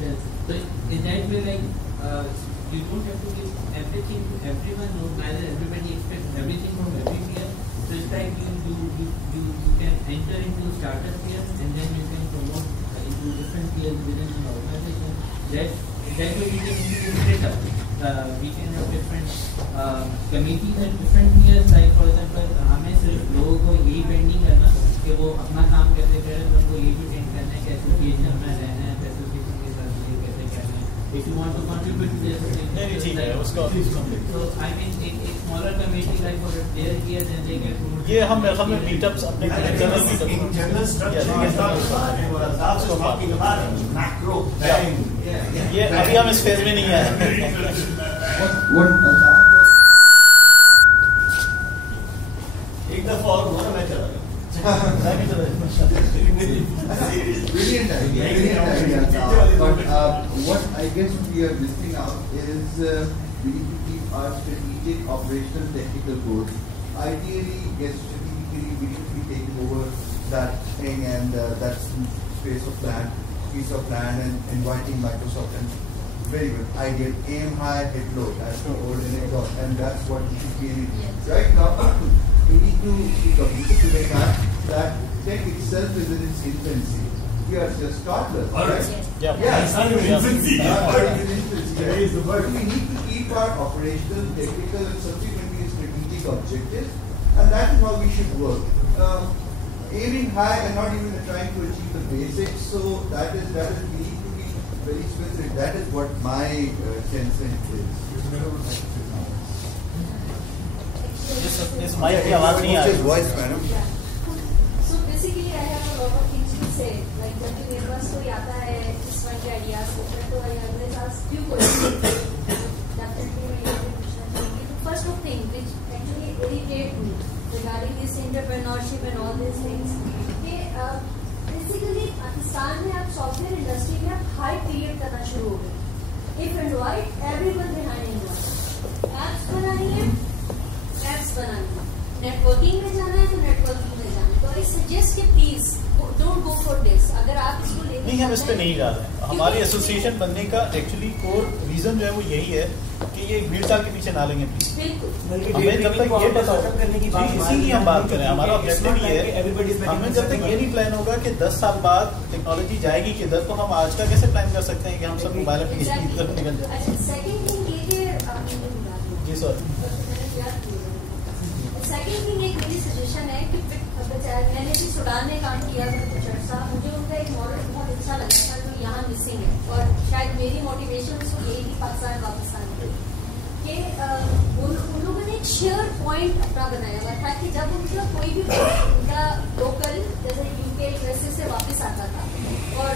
So in that way, like you don't have to give everything to everyone. No, neither everybody expects everything from every tier. So it's like you can enter into starter tiers and then you can promote into different tiers within an organization. That way we can split up. We can have different committees and different tiers. Like for example, हमें सिर्फ लोगों को यही pending करना कि वो अपना काम कैसे करें, उनको यही भी टेंड करना है कि एसोसिएशन में रहना है, एसोसिएशन के साथ ये कैसे करना है. If you want to contribute to the association, so I mean a smaller committee like for their tiers and they get. ये हम meetups अपने general structure macro bang. ये अभी हम इस फेज में नहीं आए. एक दफा और बोला मैं चला गया. Brilliant idea. But what I guess we are missing out is we need to keep our strategic, operational, technical goals. Ideally, yes, strategically, we should be taking over that thing and that piece of land, and inviting Microsoft. And very good. Ideal. Aim high, hit low. That's the old anecdote, and that's what we should be doing. Right now, we need to be committed to the fact that tech itself is in its infancy. We are just toddlers, right? Yeah. It's not even infancy. There is the word. We need to keep our operational, technical, and subsequently strategic objectives, and that is how we should work. Aiming high and not even trying to achieve the basics. So that is we need to be very specific. That is what my 10 cents is. Yes, my आवाज नहीं आ रही. Voice, madam. So basically, I have a lot of things to say. Like जब भी मेरे पास कोई आता है इस फंड के आइडियाज को, तो I always ask few questions. Definitely मैं ये पूछना चाहूँगी. The first of thing which actually irritate me regarding this entrepreneurship and all these things, कि basically पाकिस्तान में आप सॉफ्टवेयर इंडस्ट्री में आप हाई पीरियड करना शुरू हो गए. If and why everyone behind it. Apps बनानी है, apps बनानी है. नेटवर्किंग में जाना है तो नेटवर्किंग में जाना है. तो आई सजेस्ट कि please don't go for this. अगर आप इसको नहीं, हम इस पे नहीं जा रहे हैं. हमारी एसोसिएशन बनने का एक्चुअली कोर रीजन जो है वो यही है कि ये भीड़ चाल के पीछे ना लेंगे प्लीज. हमें जब तक ये पता हो, इसी की हम बात करें. हमारा ऑब्जेक्टिव ये है, हमें जब तक ये नहीं प्लान होगा कि 10 साल बाद टेक्नोलॉजी जाएगी किधर, तो हम आज का कैसे प्लान कर सकते हैं कि हम सब मोबाइल में निकल जाए. जी सर. सेकेंड थिंग एक मेरी सजेशन है कि मैंने भी सूडान में काम किया था कुछ अर्सा. मुझे उनका एक मॉडल बहुत अच्छा लगा था जो यहाँ मिसिंग है, और शायद मेरी मोटिवेशन उसको यही थी पाकिस्तान में कि उन लोगों ने एक शेयर पॉइंट अपना बनाया हुआ था कि जब उनका कोई भी उनका लोकल जैसे यूके यूएसए से वापस आता था और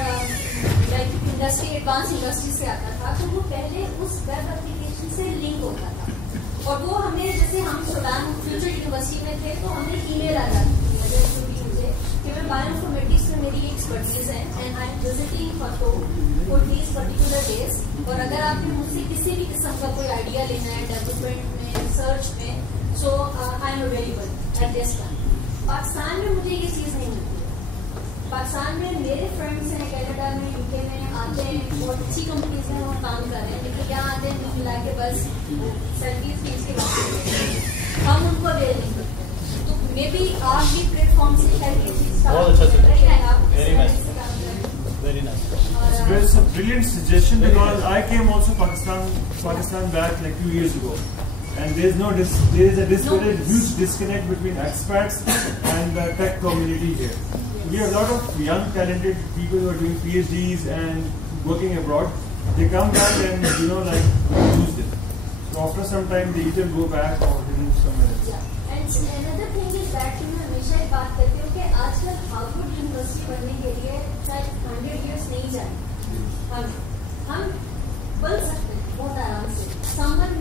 लाइक इंडस्ट्री एडवांस इंडस्ट्री से आता था, तो वो पहले उस वेब एप्लीकेशन से लिंक होता था. और वो हमें जैसे हम सूडान फ्यूचर यूनिवर्सिटी में थे तो हमें ईमेल आ जाती थी मुझे कि मैं बायोइन्फॉर्मेटिक्स में मेरी एक्सपर्टीज है and I am visiting for these particular days. और अगर आपने मुझसे किसी भी किस्म का कोई आइडिया लेना है डेवलपमेंट में, रिसर्च में, so I am available at this time. Pakistan में मुझे ये चीज़ नहीं मिलती. पाकिस्तान में मेरे फ्रेंड्स हैं कनाडा में, यूके में आते हैं, बहुत अच्छी कंपनीज हैं, वो काम कर रहे हैं, लेकिन यहाँ आते हैं मिला के बस सर्विस फीस के बाद हम उनको अवेल नहीं करते. तो मे बी आप भी प्लेटफॉर्म से शायद ये चीज़ बहुत अच्छा very nice. It's a brilliant suggestion because I came also Pakistan back like 2 years ago, and there is a huge disconnect between expats and the tech community here. We have a lot of young talented people who are doing PhDs and working abroad. They come back and lose it. So after some time they either go back or they move somewhere else. Yeah. And another thing is that मैं हमेशा एक बात करती हूँ कि आजकल Harvard university बनने के लिए शायद 100 years नहीं जाए. हम बन सकते हैं बहुत आराम से. Someone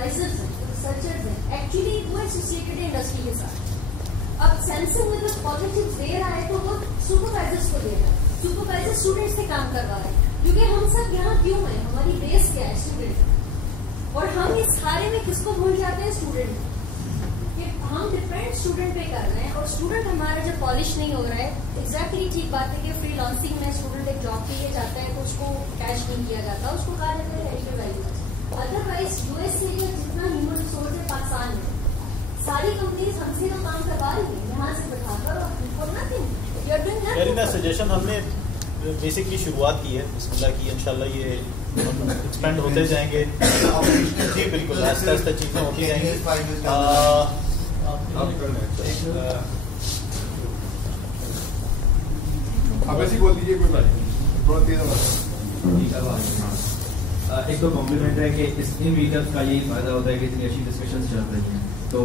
سپروائزرز ہیں, ریسرچرز ہیں, ایکچولی وہ ایسوسیٹڈ ہے انڈسٹری کے ساتھ. اب سیمسنگ میں جو اسکالرشپ دے رہا ہے تو وہ سپروائزرس کو دے رہا ہے, سپروائزر اسٹوڈنٹس سے کام کروا رہے ہیں, کیونکہ ہم سب یہاں کیوں ہیں, ہماری بیس کیا ہے, اسٹوڈنٹ. اور ہم اس سارے میں کس کو بھول جاتے ہیں, اسٹوڈنٹ. کہ ہم ڈپینڈ اسٹوڈنٹ پہ کر رہے ہیں, اور اسٹوڈنٹ ہمارا جب پالش نہیں ہو رہا ہے. ایگزیکٹلی ٹھیک بات ہے کہ فری لانسنگ میں اسٹوڈنٹ ایک جاب کے لیے جاتا ہے تو اس کو کیش نہیں کیا جاتا, اس کو کہا جاتا ہے relative value. Otherwise U S سے جتنا ہیومن ریسورس ہے پاکستان میں, ساری کمپنیز ہم سے تو کام کروا رہی ہیں یہاں سے بٹھا کر, اور سجیشن ہم نے بیسکلی شروعات کی ہے, بسم اللہ کی, انشاءاللہ یہ ایکسپینڈ ہوتے جائیں گے. جی بالکل, آہستہ آہستہ چیزیں ہوتی جائیں گی. آپ ایسے بول دیجیے, کوئی بات نہیں, تھوڑا تیز آواز. ایک تو کمپلیمنٹ ہے کہ اس ان میٹرس کا یہی فائدہ ہوتا ہے کہ اتنی اچھی ڈسکشنز چل رہی ہیں. تو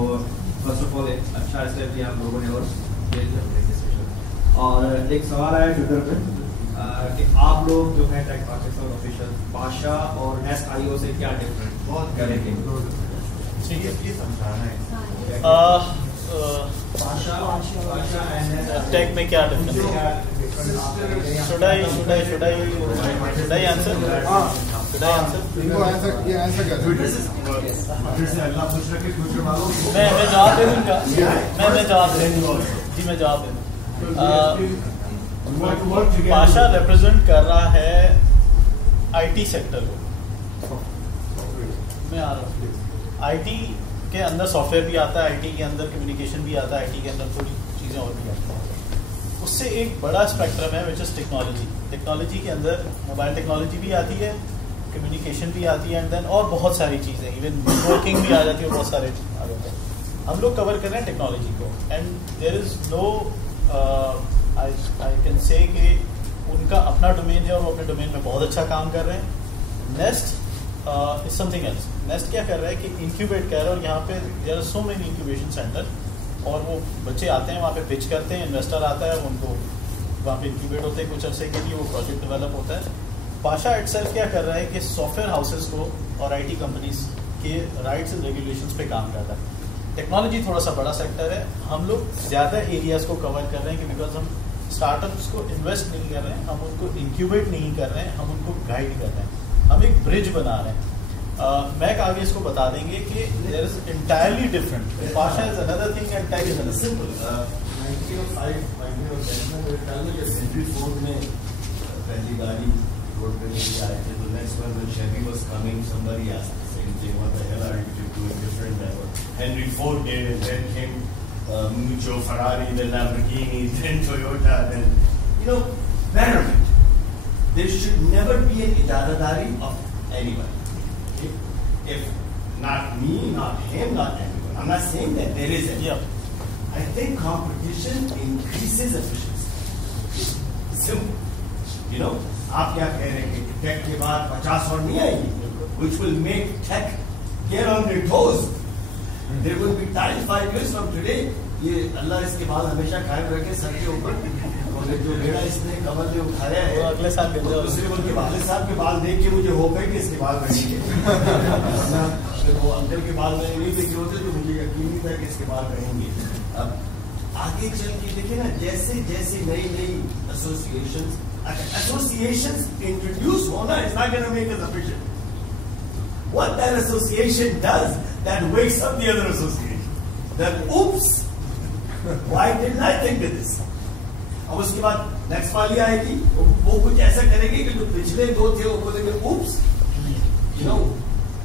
فرسٹ آف آل اچھا اسٹیپ لیا آپ لوگوں نے, اور ایک سوال آیا ٹویٹر پہ کہ آپ لوگ جو ہیں ٹیک پاکستان آفیشیل پاشا اور SIO سے کیا ڈفرنٹ بہت کریں گے, سیریسلی سمجھانا ہے. ٹیک میں کیا ڈفرنس ہے, should I answer? میں جواب دے دوں گا, میں جواب دے دوں گا, جی میں جواب دے دوں. پاشا ریپرزینٹ کر رہا ہے IT سیکٹر کو. میں آ رہا ہوں, IT کے اندر سافٹ ویئر بھی آتا ہے, IT کے اندر کمیونیکیشن بھی آتا ہے, IT کے اندر تھوڑی چیزیں اور بھی آتی ہیں. اس سے ایک بڑا اسپیکٹرم ہے وچ از ٹیکنالوجی. ٹیکنالوجی کے اندر موبائل ٹیکنالوجی بھی آتی ہے, کمیونیکیشن بھی آتی ہے, اینڈ دین اور بہت ساری چیزیں, ایون نیٹ ورکنگ بھی آ جاتی ہے, بہت سارے آ جاتے ہیں. ہم لوگ کور کر رہے ہیں ٹیکنالوجی کو, and there is know I can say کہ ان کا اپنا ڈومین ہے اور وہ اپنے ڈومین میں بہت اچھا کام کر رہے ہیں. نیسٹ از سم تھنگ ایلس. نیسٹ کیا کر رہا ہے کہ انکیوبیٹ کر رہا ہے, اور یہاں پہ there are so many incubation centre, اور وہ بچے آتے ہیں وہاں پہ پچ کرتے ہیں, انویسٹر آتا ہے, ان کو وہاں پہ انکیوبیٹ ہوتے ہیں کچھ عرصے کے لیے, وہ پروجیکٹ ڈیولپ ہوتا ہے. پاشا اٹ سیلف کیا کر رہا ہے کہ سافٹ ویئر ہاؤسز کو اور IT کمپنیز کے رائٹس اینڈ ریگولیشنس پہ کام کرتا ہے. ٹیکنالوجی تھوڑا سا بڑا سیکٹر ہے, ہم لوگ زیادہ ایریاز کو کور کر رہے ہیں کہ بیکاز ہم اسٹارٹ اپس کو انویسٹ نہیں کر رہے ہیں, ہم ان کو انکیوبیٹ نہیں کر رہے ہیں, ہم ان کو گائڈ کر رہے ہیں, ہم ایک برج بنا رہے ہیں. میک آگے اس کو بتا دیں گے کہ دیر از انٹائرلی ڈفرنٹ. پاشا is under thing and tech is اندر. سمپل 1994 میں پہلی گاڑی روڈ پہ لے کے آئے تھے, تو next one when Chevy was coming, somebody asked the same thing, what the hell are you doing different than what Henry Ford did, and then came Joe Ferrari, then Lamborghini, then Toyota, then, you know, betterment. There should never be an idaradari of anybody. If not me, not him, not anyone. I'm not saying that there isn't. I think competition increases efficiency. Simple. You know, آپ کیا کہہ رہے ہیں کہ ٹیک کے بعد 50 اور نہیں آئیں گی, which will make tech get on their toes. There will be time 5 years from today. یہ اللہ اس کے بال ہمیشہ قائم رکھے سر کے اوپر, اور جو بیڑا اس نے کمر نے اٹھایا ہے اگلے سال دوسرے ان کے والد صاحب کے بال دیکھ کے مجھے ہو گئے کہ اس کے بال بنیں گے. وہ انکل کے بال میں نہیں دیکھے ہوتے تو مجھے یقین نہیں تھا کہ اس کے بال بنیں گے. اب آگے چل کے دیکھیں نا, جیسے جیسے نئی نئی associations introduce hona is not going to make us efficient. What that association does, that wakes up the other association. That oops, why didn't I think of this? اب اس کے بعد نیکسٹ والی آئے گی, وہ کچھ ایسا کرے گی کہ جو پچھلے دو تھے وہ بولیں گے oops, you know,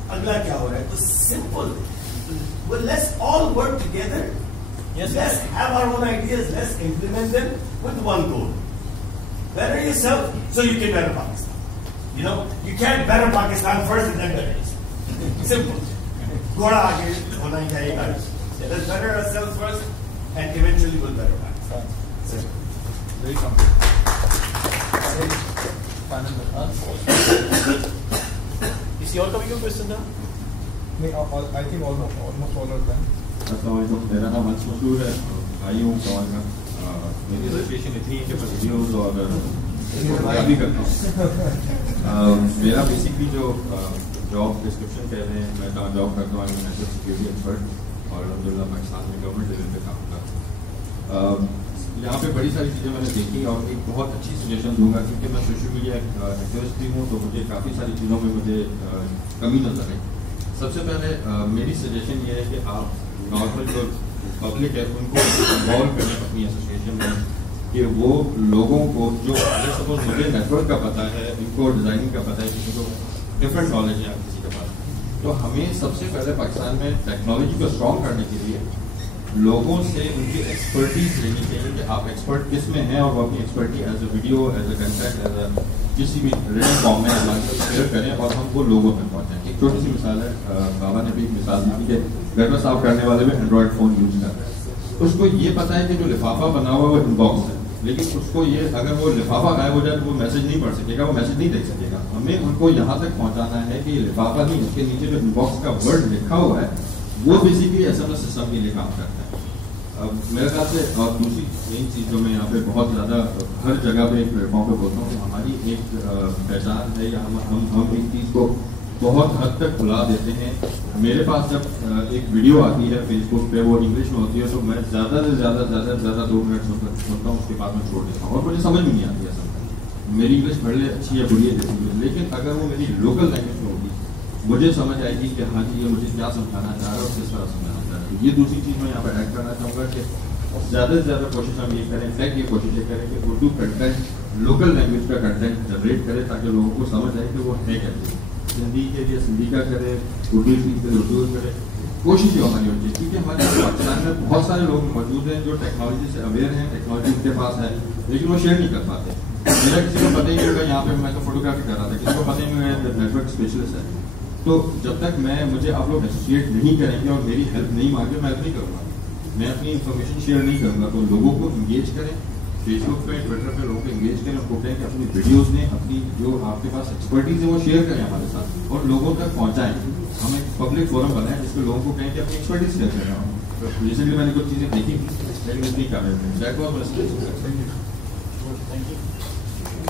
اگلا کیا ہو رہا ہے. تو simple, well, let's all work together. Yes, let's have our own ideas, let's implement them with one goal. Better yourself so you can better Pakistan. You know, you can't better Pakistan first and then better yourself. Simple. Goda aage hona hi chahiyega. Let's better ourselves first and eventually we'll better Pakistan. Very simple. کسی اور کا بھی کوئی question تھا؟ نہیں, I think almost all of them. السلام علیکم, میرا نام منصور مشہور ہے, بھائی ہوں کمال کا. میری ایسوسیشن اتنی ہے کہ میں ویڈیوز اور بھی کرتا ہوں. میرا بیسکلی جو जॉब डिस्क्रिप्शन कह रहे हैं, मैं कहाँ जॉब करता हूँ, नेशनल सिक्योरिटी एक्सपर्ट और अलहमदिल्ला पाकिस्तान में गवर्नमेंट लेवल पे काम करता हूँ। यहाँ पे बड़ी सारी चीज़ें मैंने देखी और एक बहुत अच्छी सजेशन दूंगा, क्योंकि मैं सोशल मीडिया एक्टिविस्ट भी हूँ, तो मुझे काफ़ी सारी चीज़ों में मुझे कमी नजर आई। सबसे पहले मेरी सजेशन ये है कि आप नॉर्मल जो पब्लिक है उनको इन्वॉल्व करें अपनी एसोसिएशन में, कि वो लोगों को जो अगर सपोज मुझे नेटवर्क का पता है, इनको डिज़ाइनिंग का पता है, किसी को डिफरेंट नॉलेज है किसी के पास, तो हमें सबसे पहले पाकिस्तान में टेक्नोलॉजी को स्ट्रॉन्ग करने के लिए लोगों से उनकी एक्सपर्टीज लेनी चाहिए कि आप एक्सपर्ट किस में हैं, और वो अपनी expertise as a video, as a content, as a किसी भी रिटन फॉर्म में हमारे साथ शेयर करें और हम वो लोगों तक पहुँचाएं। एक छोटी सी मिसाल है, बाबा ने भी एक मिसाल दी थी कि घर में साफ करने वाले भी एंड्रॉयड फ़ोन यूज कर रहे हैं, उसको ये पता है कि जो लिफाफा बना हुआ है वो इनबॉक्स है, लेकिन उसको ये अगर वो लिफाफा गायब हो जाए तो वो मैसेज नहीं पढ़ सकेगा, वो मैसेज नहीं देख सकेगा। हमें उनको यहाँ तक पहुँचाना है कि ये लिफाफा नहीं, उसके नीचे जो इनबॉक्स का वर्ड लिखा हुआ है वो बेसिकली SMS सिस्टम के लिए काम करता है। मेरे ख्याल से और दूसरी मेन चीज़ जो मैं यहाँ पे बहुत ज़्यादा हर जगह पे एक प्लेटफॉर्म पे बोलता हूँ कि हमारी एक पहचान है, या हम एक चीज़ को बहुत हद तक भुला देते हैं। मेरे पास जब एक वीडियो आती है फेसबुक पे, वो इंग्लिश में होती है, तो मैं ज़्यादा से ज़्यादा 2 मिनट सुनता हूँ, उसके बाद मैं छोड़ देता हूँ और मुझे समझ नहीं आती है असल। मेरी इंग्लिश भले अच्छी है बुरी है जैसी है, लेकिन अगर वो मेरी लोकल लैंग्वेज में होगी मुझे समझ आएगी कि हाँ जी ये मुझे क्या समझाना चाह रहा है और किस तरह समझाना चाह रहा है। ये दूसरी चीज़ मैं यहाँ पर ऐड करना चाहूँगा कि ज़्यादा से ज़्यादा कोशिश हम ये करें, टेक ये कोशिशें करें कि उर्दू कंटेंट लोकल लैंग्वेज का कंटेंट जनरेट करें, ताकि लोगों को समझ आए कि वो है कैसे। हिंदी के लिए हिंदी का करें, उर्दू के लिए उर्दू करें, कोशिश ये हमारी होती है, क्योंकि हमारे पाकिस्तान में बहुत सारे लोग मौजूद हैं जो टेक्नोलॉजी से अवेयर हैं, टेक्नोलॉजी उनके पास है, लेकिन वो शेयर नहीं कर पाते। मेरा किसी को पता ही नहीं होगा, यहाँ पे मैं तो फोटोग्राफी कर रहा था, किसी को पता ही नहीं होगा नेटवर्क स्पेशलिस्ट है। तो जब तक मुझे आप लोग एसोसिएट नहीं करेंगे और मेरी हेल्प नहीं मांगे, मैं हेल्प नहीं करूँगा, मैं अपनी इन्फॉर्मेशन शेयर नहीं करूँगा। तो लोगों को इंगेज करें, फेसबुक पे, ट्विटर पे लोगों को इंगेज करें, उनको कहें कि अपनी वीडियोस ने अपनी जो आपके पास एक्सपर्टीज है वो शेयर करें हमारे साथ और लोगों तक पहुँचाएं। हम एक पब्लिक फोरम बनाएं जिसमें लोगों को कहें कि अपनी एक्सपर्टीज शेयर करें। तो रिसेंटली मैंने कुछ चीज़ें देखी लेकिन इतनी कर रहे थे।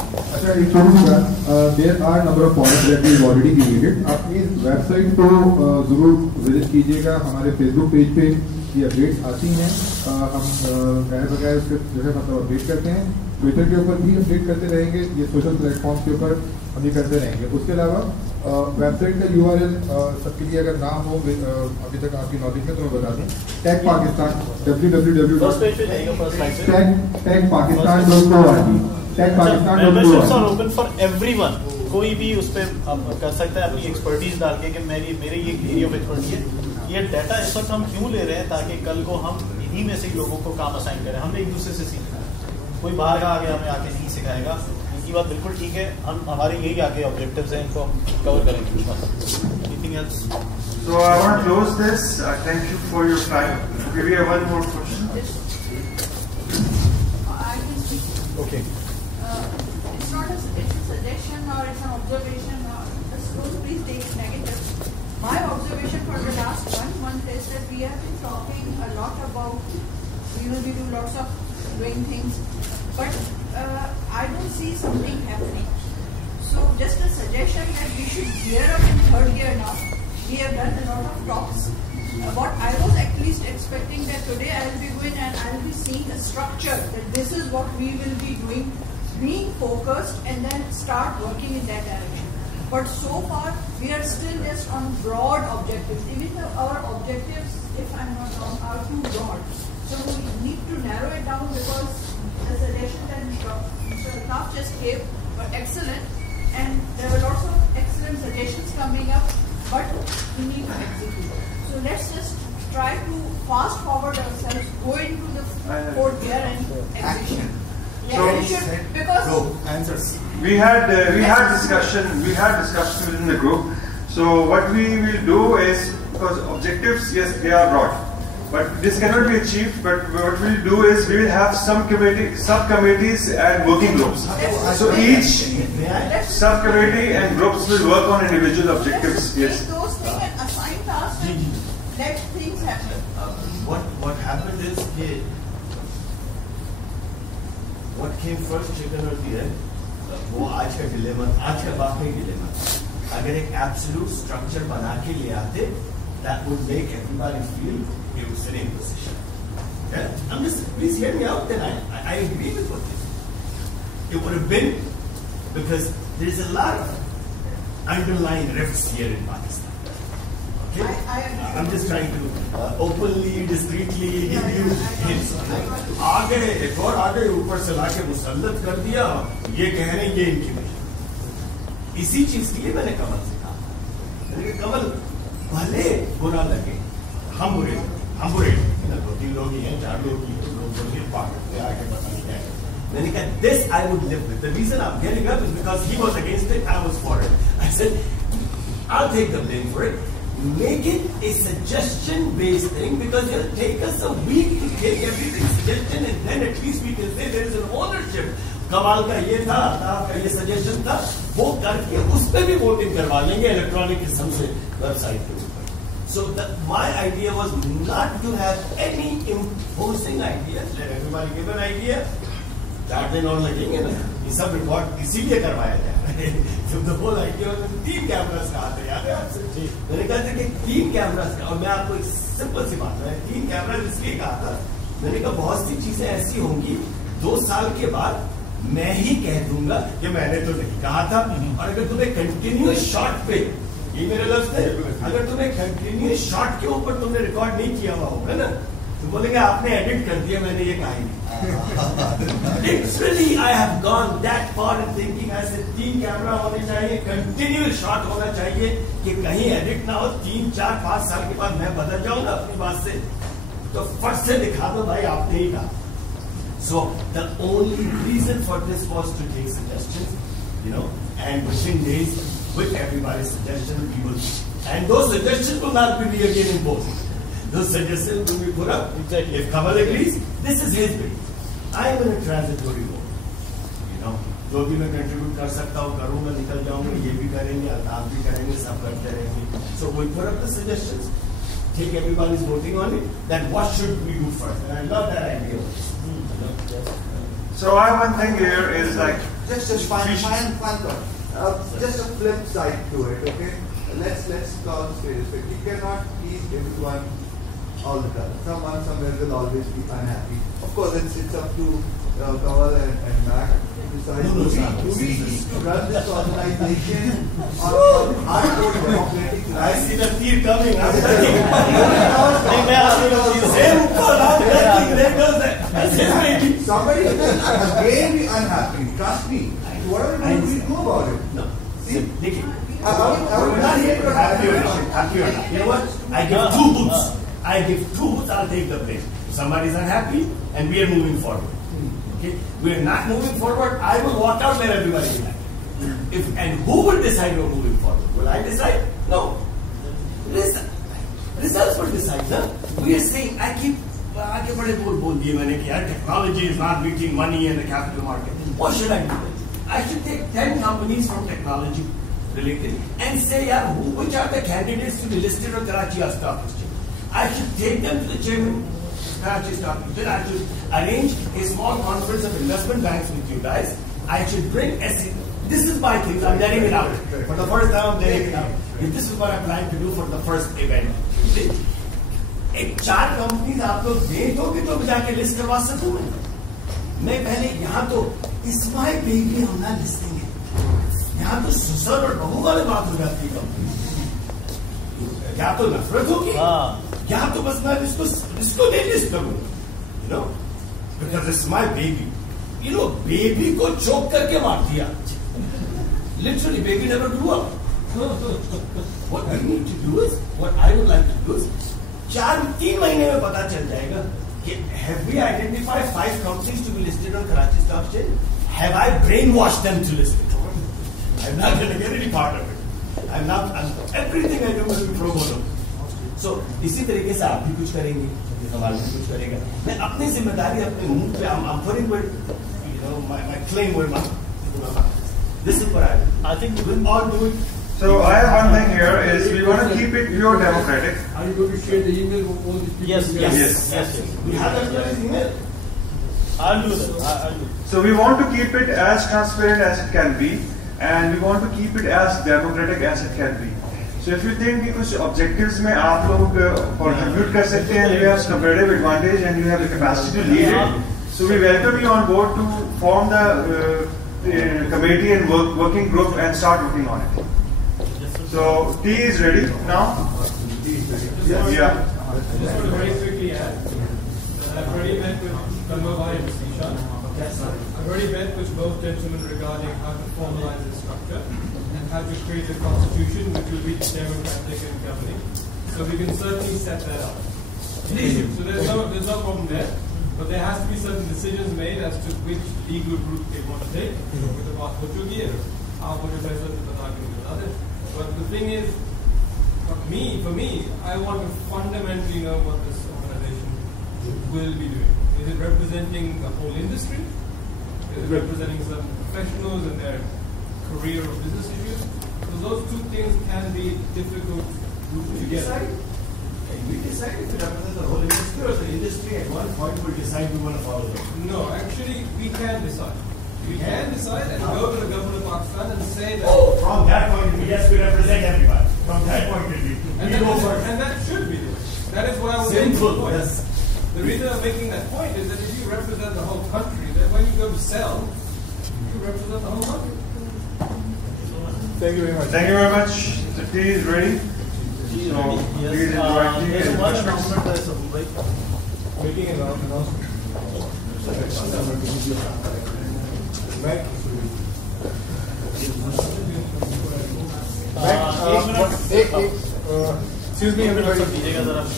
अच्छा, एक छोटी सी बात, there are number of points that we already created. अपनी वेबसाइट को जरूर विजिट कीजिएगा, हमारे फेसबुक पेज पे ये अपडेट्स आती हैं, हम गैर बगैर उसके जो है मतलब अपडेट करते हैं, ट्विटर के ऊपर भी अपडेट करते रहेंगे, ये सोशल प्लेटफॉर्म के ऊपर हम ये करते रहेंगे। उसके अलावा वेबसाइट का URL सबके लिए अगर ना हो अभी तक आपकी नॉलेज में तो मैं बता दूं, tech Pakistan www.techpakistan.org open for everyone, कोई भी उस पर कर सकता है अपनी एक्सपर्टीज डाल के कि मेरे ये एरिया ऑफ एक्सपर्टीज है। ये डाटा इस वक्त हम क्यों ले रहे हैं, ताकि कल को हम इन्हीं में से ही लोगों को काम असाइन करें। हमने एक दूसरे से सीखना है, कोई बाहर का आगे हमें आके नहीं सिखाएगा। इनकी बात बिल्कुल ठीक है, हम हमारे यही आगे ऑब्जेक्टिव्स हैं, इनको हम कवर करेंगे। Anything else? So I want to close this. Thank you for your time. Okay, we have one more question. Okay. It's not it's a suggestion or it's an observation, or please take it negative. My observation for the last 1 month is that we have been talking a lot about, we do lots of doing things, but I don't see something happening. So just a suggestion that we should gear up in 3rd gear now. We have done a lot of talks. What I was at least expecting that today I will be going and I will be seeing a structure, that this is what we will be doing, being focused, and then start working in that direction. But so far we are still just on broad objectives. Even though our objectives, if I'm not wrong, are too broad. So we need to narrow it down, because the suggestions that Mr. Altaf just gave were excellent, and there are lots of excellent suggestions coming up, but we need to execute. So let's just try to fast forward ourselves, go into the 4th gear and execution. Because answers. We had discussion within the group. So what we will do is, because objectives, yes, they are broad, but this cannot be achieved. But what we will do is we will have some subcommittees and working groups. So each subcommittee and groups will work on individual objectives. Yes. Those things and assign tasks and let things happen. What happened is what came first, chicken or the egg? वो आज का dilemma, आज का वाकई dilemma. अगर एक absolute structure बना के ले आते, that would make everybody feel he was in a position. Yeah? I'm just, please hear me out. Then I agree with what you said. It would have been, because there's a lot of underlying rifts here in Pakistan. Okay? I'm just trying to openly, discreetly give you hints. आगे एक और आगे ऊपर से लाके मुसल्लत कर दिया, ये कह रहे हैं ये इनकी वजह। इसी चीज के लिए मैंने कमल से कहा, मैंने कहा कमल भले बुरा लगे, हम बुरे 2-3 लोग ही हैं, 4 लोग ही हैं, लोग बोलिए पार्ट में आके पता नहीं क्या है। मैंने कहा this I would live with. The reason I'm getting up is because he was against it, I was for it. I said I'll take the blame for it. Make it a suggestion-based thing, because it'll take us a week to take everything suggestion, and then at least we can say there is an ownership. कमाल का ये था, आपका ये suggestion था, वो करके उस पे भी वोटिंग करवा लेंगे इलेक्ट्रॉनिक किस्म से वेबसाइट के ऊपर. So my idea was not to have any imposing idea. Let everybody give an idea. 4 दिन और लगेंगे ना, ये सब रिकॉर्ड इसीलिए करवाया जा रहा है. So the whole idea was 3 cameras का आता है, याद है आपसे? मैंने कहा था कि 3 कैमरास का, और मैं आपको एक सिंपल सी बात है, 3 कैमरा इसलिए कहा था, मैंने कहा बहुत सी चीजें ऐसी होंगी 2 साल के बाद मैं ही कह दूंगा कि मैंने तो नहीं कहा था. और अगर तुम्हें कंटिन्यूस शॉट पे, ये मेरे लफ्ज थे, अगर तुम्हें कंटिन्यूस शॉट के ऊपर तुमने रिकॉर्ड नहीं किया हुआ होगा ना, तो बोलेंगे आपने एडिट कर दिया, मैंने ये कहा ही नहीं. Literally, I have gone that far in thinking. I said 3 camera होने चाहिए, कंटिन्यूस शॉट होना चाहिए कि कहीं एडिट ना हो. 3, 4, 5 साल के बाद मैं बदल जाऊंगा अपनी बात से, तो फट से दिखा दो भाई आपने ही कहा. So the only reason for this was to take suggestions, and within days, with everybody's suggestion, we will, and those suggestions will not be again imposed. Those suggestions will be put up. If Kamal agrees, this is his way. I am in a transitory mode. जो भी मैं contribute कर सकता हूँ करूँगा, निकल जाऊंगा, ये भी करेंगे, आप भी करेंगे, सब करते रहेंगे. So we put up the suggestions. Take everybody's voting on it. Then what should we do first? And I love that idea. So I have one thing here is like just fine thought. Just a flip side to it, okay? Let's call it. You cannot please everyone all the time. Someone somewhere will always be unhappy. Of course, it's up to Kamal and Mac to decide. Do we need to run this organization on hardcore democratic lines? I see the tear coming. Somebody will again be unhappy. Trust me. Whatever we do about it. No. See, I'm not here to happy or not. You know what? I give 2 booths. I'll take the blame. If somebody is unhappy and we are moving forward. Okay? We are not moving forward, I will walk out, let everybody be happy. And who will decide we're moving forward? Will I decide? No. Results will decide. Huh? We are saying, I keep technology is not meeting money in the capital market. What should I do? I should take 10 companies from technology related and say, which are the candidates to be listed on Karachi Stock Exchange. I should take them to the chairman of Karachi Stock Exchange. Then I should arrange a small conference of investment banks with you guys. I should bring SE. This is my thing. I'm letting it out. For the first time, I'm letting it out. This is what I plan to do for the first event. एक 4 companies आप लोग दे दोगे तो जाके list करवा सकूं मैं पहले यहाँ तो इस्माइल बेबी हम ना लिस्टिंग है, यहाँ तो ससुर और बहू वाले बात हो जाती है. क्या तो नफरत होगी, क्या तो बस मैं इसको नहीं लिस्ट करूँ, because it's my baby. Baby को चोक करके मार दिया. Literally baby never grew up. What we need to do is, what I would like to do is, 3 महीने में पता चल जाएगा कि have we identified 5 companies to be listed on Karachi Stock Exchange? Have I brainwashed them to list it? I'm not going to get any part of it. Everything I do will be pro bono. So इसी तरीके से आप भी कुछ करेंगे, कमाल भी कुछ करेगा. मैं अपनी जिम्मेदारी अपने मुंह पे I'm putting my claim where my this is what I think we will all do it. So I have one thing here is we want to keep it pure democratic. Are you going to share the email with all these people? Yes. We have that email. I'll do that. So we want to keep it as transparent as it can be. and we want to keep it as democratic as it can be. So if you think कि कुछ objectives में आप लोग contribute कर सकते हैं, you have competitive advantage and you have the capacity to lead it, so we welcome you on board to form the committee and working group and start working on it. So tea is ready now. Yeah. Just want to very quickly add that I've already met with Kanwabhai and Sishan. I've already met with both gentlemen regarding how to formalize the structure and how to create a constitution which will be democratic and governing. So we can certainly set that up. So there's no problem there. But there has to be certain decisions made as to which legal route they want to take. With the passport to gear, how much of it. But the thing is, for me, I want to fundamentally know what this organization will be doing. Is it representing the whole industry? Is it representing some professionals and their career or business issues? So those two things can be difficult to get. We decided to represent the whole industry, or the industry at one point will decide we want to follow them? No, actually, we can decide. We can decide and go to the government of Pakistan and say that. Oh, from that point of view, yes, we represent everybody. From that point of view, and that should be it. That is what I was saying. Yes. The reason I'm making that point is that if you represent the whole country, then when you go to sell, you represent the whole country. Thank you very much. Thank you very much. The tea is ready. There's one announcement that is making an announcement. Excuse me, everybody.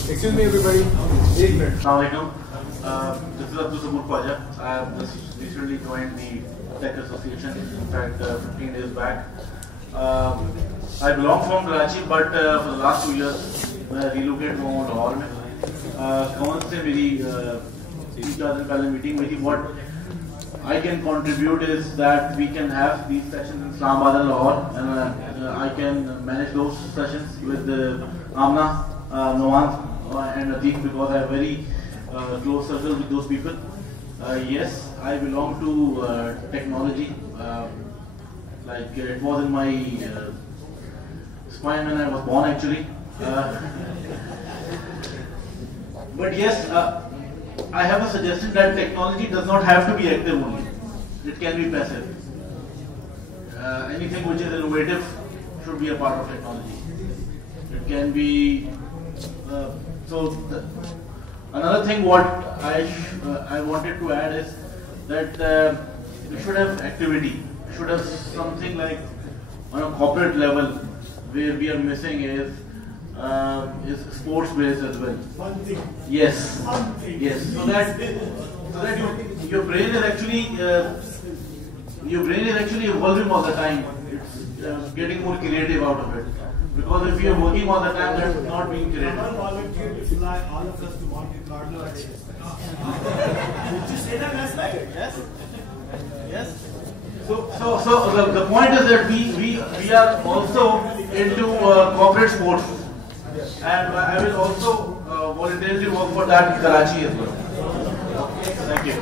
Excuse me, everybody. 1 minute. Assalamualaikum. This is Abdul Sabur Khwaja. I have just recently joined the Tech Association. In fact, 15 days back. I belong from Karachi, but for the last 2 years, I relocated from Lahore. Kamal se meri 3-4 दिन पहले meeting हुई थी. What I can contribute is that we can have these sessions in Islamabad and Lahore, and I can manage those sessions with Amna, Noan, and Atik, because I have very close circle with those people. Yes, I belong to technology. Like it was in my spine when I was born, actually. But yes, I have a suggestion that technology does not have to be active only. It can be passive. Anything which is innovative should be a part of technology. It can be another thing what I wanted to add is that we should have activity. We should have something like on a corporate level where we are missing is sports based as well. Yes, yes. So that your brain is actually evolving all the time. It's getting more creative out of it. Because if you are working all the time, that's not being creative. Someone volunteered to fly all of us to Monte Carlo. Did you say that last night? Yes. Yes. So the point is that we are also into corporate sports, and I will also voluntarily work for that in Karachi as well. Thank you.